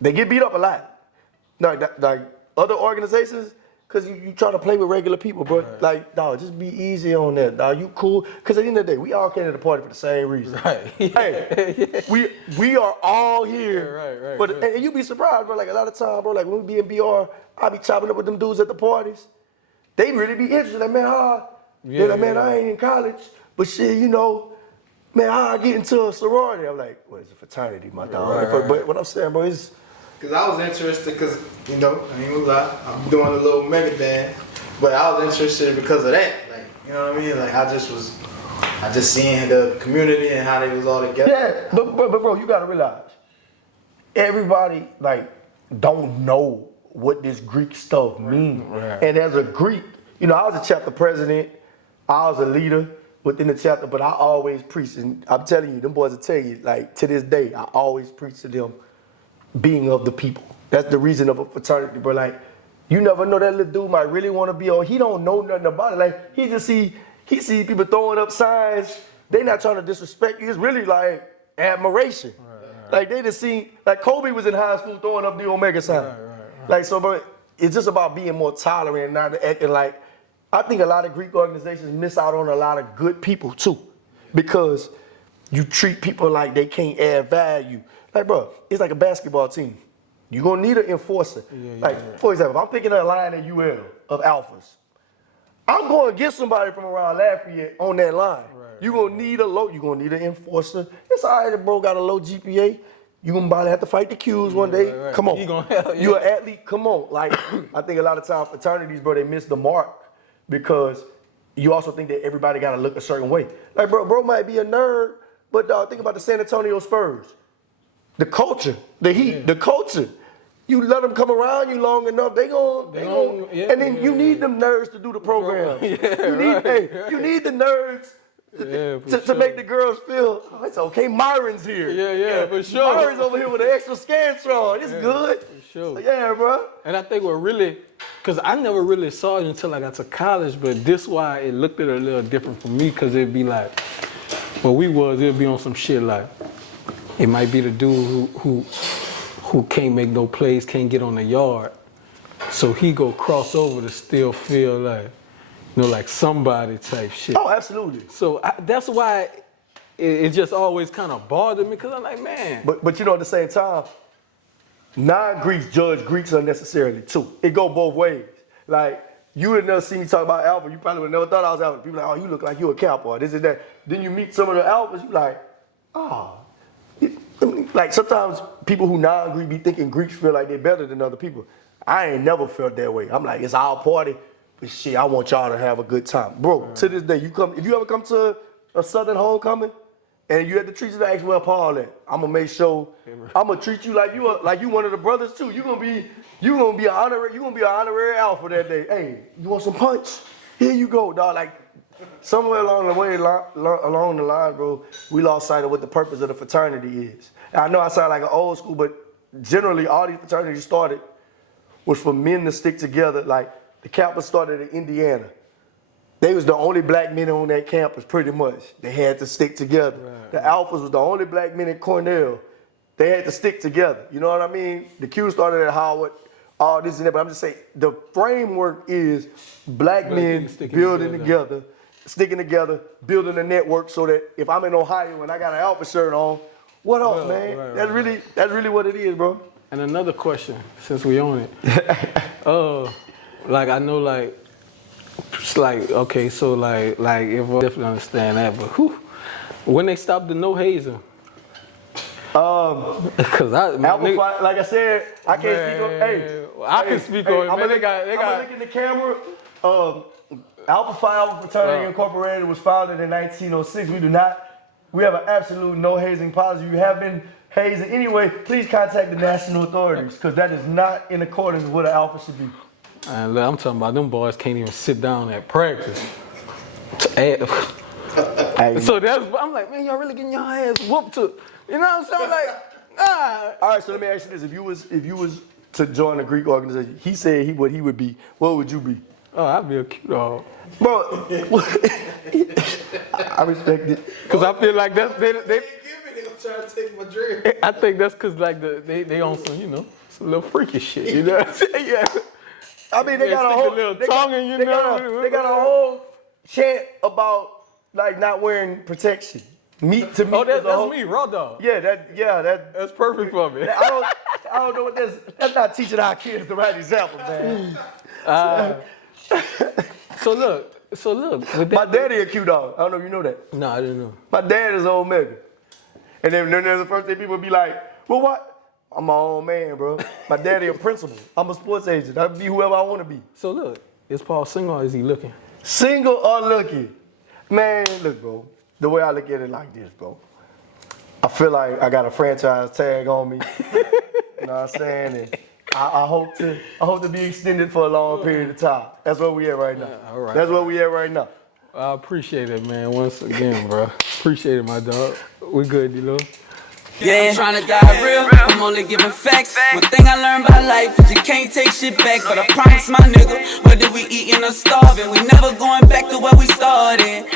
They get beat up a lot. Like other organizations, because you try to play with regular people, bro. Right. Like, dog, just be easy on that, dog. You cool? Because at the end of the day, we all came to the party for the same reason. Right. Hey, we are all here. Right. And you be surprised, bro. Like, a lot of time, bro, like when we be in BR, I be chopping up with them dudes at the parties. They really be interested. Like, man, they're like, man, I ain't in college, but shit, you know, man, how I get into a sorority? I'm like, well, it's a fraternity, my dog. Right. But what I'm saying, bro, is... Because I was interested because, you know, I ain't gonna lie, I'm doing a little mega dance, but I was interested because of that. Like, you know what I mean? Like, I just seen the community and how they was all together. Yeah, but bro, you gotta realize, everybody, like, don't know what this Greek stuff means. Right. And as a Greek, you know, I was a chapter president, I was a leader within the chapter, but I always preach, and I'm telling you, them boys will tell you, like, to this day, I always preach to them being of the people. That's the reason of a fraternity, bro. Like, you never know, that little dude might really want to be on. He don't know nothing about it. Like, he see people throwing up signs. They not trying to disrespect you. It's really like admiration. Right. Like, they just see, like Kobe was in high school throwing up the Omega sign. Right. Like, so, bro, it's just about being more tolerant and not acting like, I think a lot of Greek organizations miss out on a lot of good people too, because you treat people like they can't add value. Like, bro, it's like a basketball team. You're gonna need an enforcer. For example, if I'm picking a line at UL of alphas, I'm gonna get somebody from around Lafayette on that line. Right. You're gonna need an enforcer. It's all right if bro got a low GPA. You're gonna probably have to fight the Qs one day. Right. Come on. You're an athlete, come on. Like, I think a lot of times fraternities, bro, they miss the mark because you also think that everybody gotta look a certain way. Like, bro might be a nerd, but think about the San Antonio Spurs. The culture, the heat, the culture. You let them come around you long enough, they gon' and then you need them nerds to do the program. You need the nerds to make the girls feel, oh, it's okay, Myron's here. Yeah, for sure. Myron's over here with an extra Scantron. It's good. For sure. Yeah, bro. And I think what really, because I never really saw it until I got to college, but this why it looked at it a little different for me, because it'd be like, it'd be on some shit like, it might be the dude who can't make no plays, can't get on the yard, so he go cross over to still feel like, you know, like somebody type shit. Oh, absolutely. So that's why it just always kind of bothered me, because I'm like, man. But you know, at the same time, non-Greeks judge Greeks unnecessarily too. It go both ways. Like, you would never see me talk about alpha. You probably would never thought I was alpha. People like, oh, you look like you a Kappa or this and that. Then you meet some of the alphas, you like, oh. Like, sometimes people who non-Greek be thinking Greeks feel like they're better than other people. I ain't never felt that way. I'm like, it's our party, but shit, I want y'all to have a good time. Bro, to this day, if you ever come to a Southern homecoming and you had to treat you like Well Paul at, I'm gonna make sure, I'm gonna treat you like you one of the brothers too. You gonna be an honorary alpha that day. Hey, you want some punch? Here you go, dog. Like, somewhere along the way, along the line, bro, we lost sight of what the purpose of the fraternity is. And I know I sound like an old school, but generally all these fraternities started was for men to stick together. Like, the campus started in Indiana. They was the only black men on that campus, pretty much. They had to stick together. Right. The Alphas was the only black men at Cornell. They had to stick together. You know what I mean? The Q started at Howard, all this and that, but I'm just saying, the framework is black men building together sticking together, building a network so that if I'm in Ohio and I got an Alpha shirt on, what up, man? right, That's really what it is, bro. And another question, since we own it. Like I know, like it's like okay, so like if I definitely understand that, but when they stopped the no hazing. Cause Alpha Phi, like I said, I can't speak on. Hey, I can speak on it. I'm Man, gonna look in the camera. Alpha Phi Alpha Fraternity Incorporated was founded in 1906. We have an absolute no hazing policy. You have been hazing anyway. Please contact the national authorities because that is not in accordance with what an alpha should be. And I'm talking about them boys can't even sit down at practice. So I'm like, man, y'all really getting your ass whooped to, you know what I'm saying? Like, All right, so let me ask you this: if you was to join a Greek organization, he said what he would be. What would you be? oh, I'd be a cute dog. Bro, I respect it. Cause I feel like that's they Give me them trying to take my drink. I think that's cause like they on some, you know, some little freaky shit, you know what I'm saying? Yeah. I mean, they Yeah, got a stick whole a little they tongue got, in your they got nose. they got a whole chant about like not wearing protection. Meat to meat. Oh, that's whole, me, raw dog. Yeah, That's perfect for me. I don't know what that's not teaching our kids the right example, man. So look, with My that, daddy a Q dog. I don't know if you know that. no, I didn't know. My dad is Omega. And then there's the first thing people be like, well, what? I'm my own man, bro. My daddy a principal. I'm a sports agent. I can be whoever I want to be. So look, is Paul single or is he looking? Single or looking? Man, look, bro. The way I look at it like this, bro. I feel like I got a franchise tag on me. You know what I'm saying? And I hope to be extended for a long period of time. That's where we at right now. All right. That's where we at right now. I appreciate it, man. Once again, bro. Appreciate it, my dog. We good, D-Lo. Yeah, I'm tryna die real, I'm only giving facts. One thing I learned about life is you can't take shit back. But I promise my nigga, whether we eating or starving, we never going back to where we started.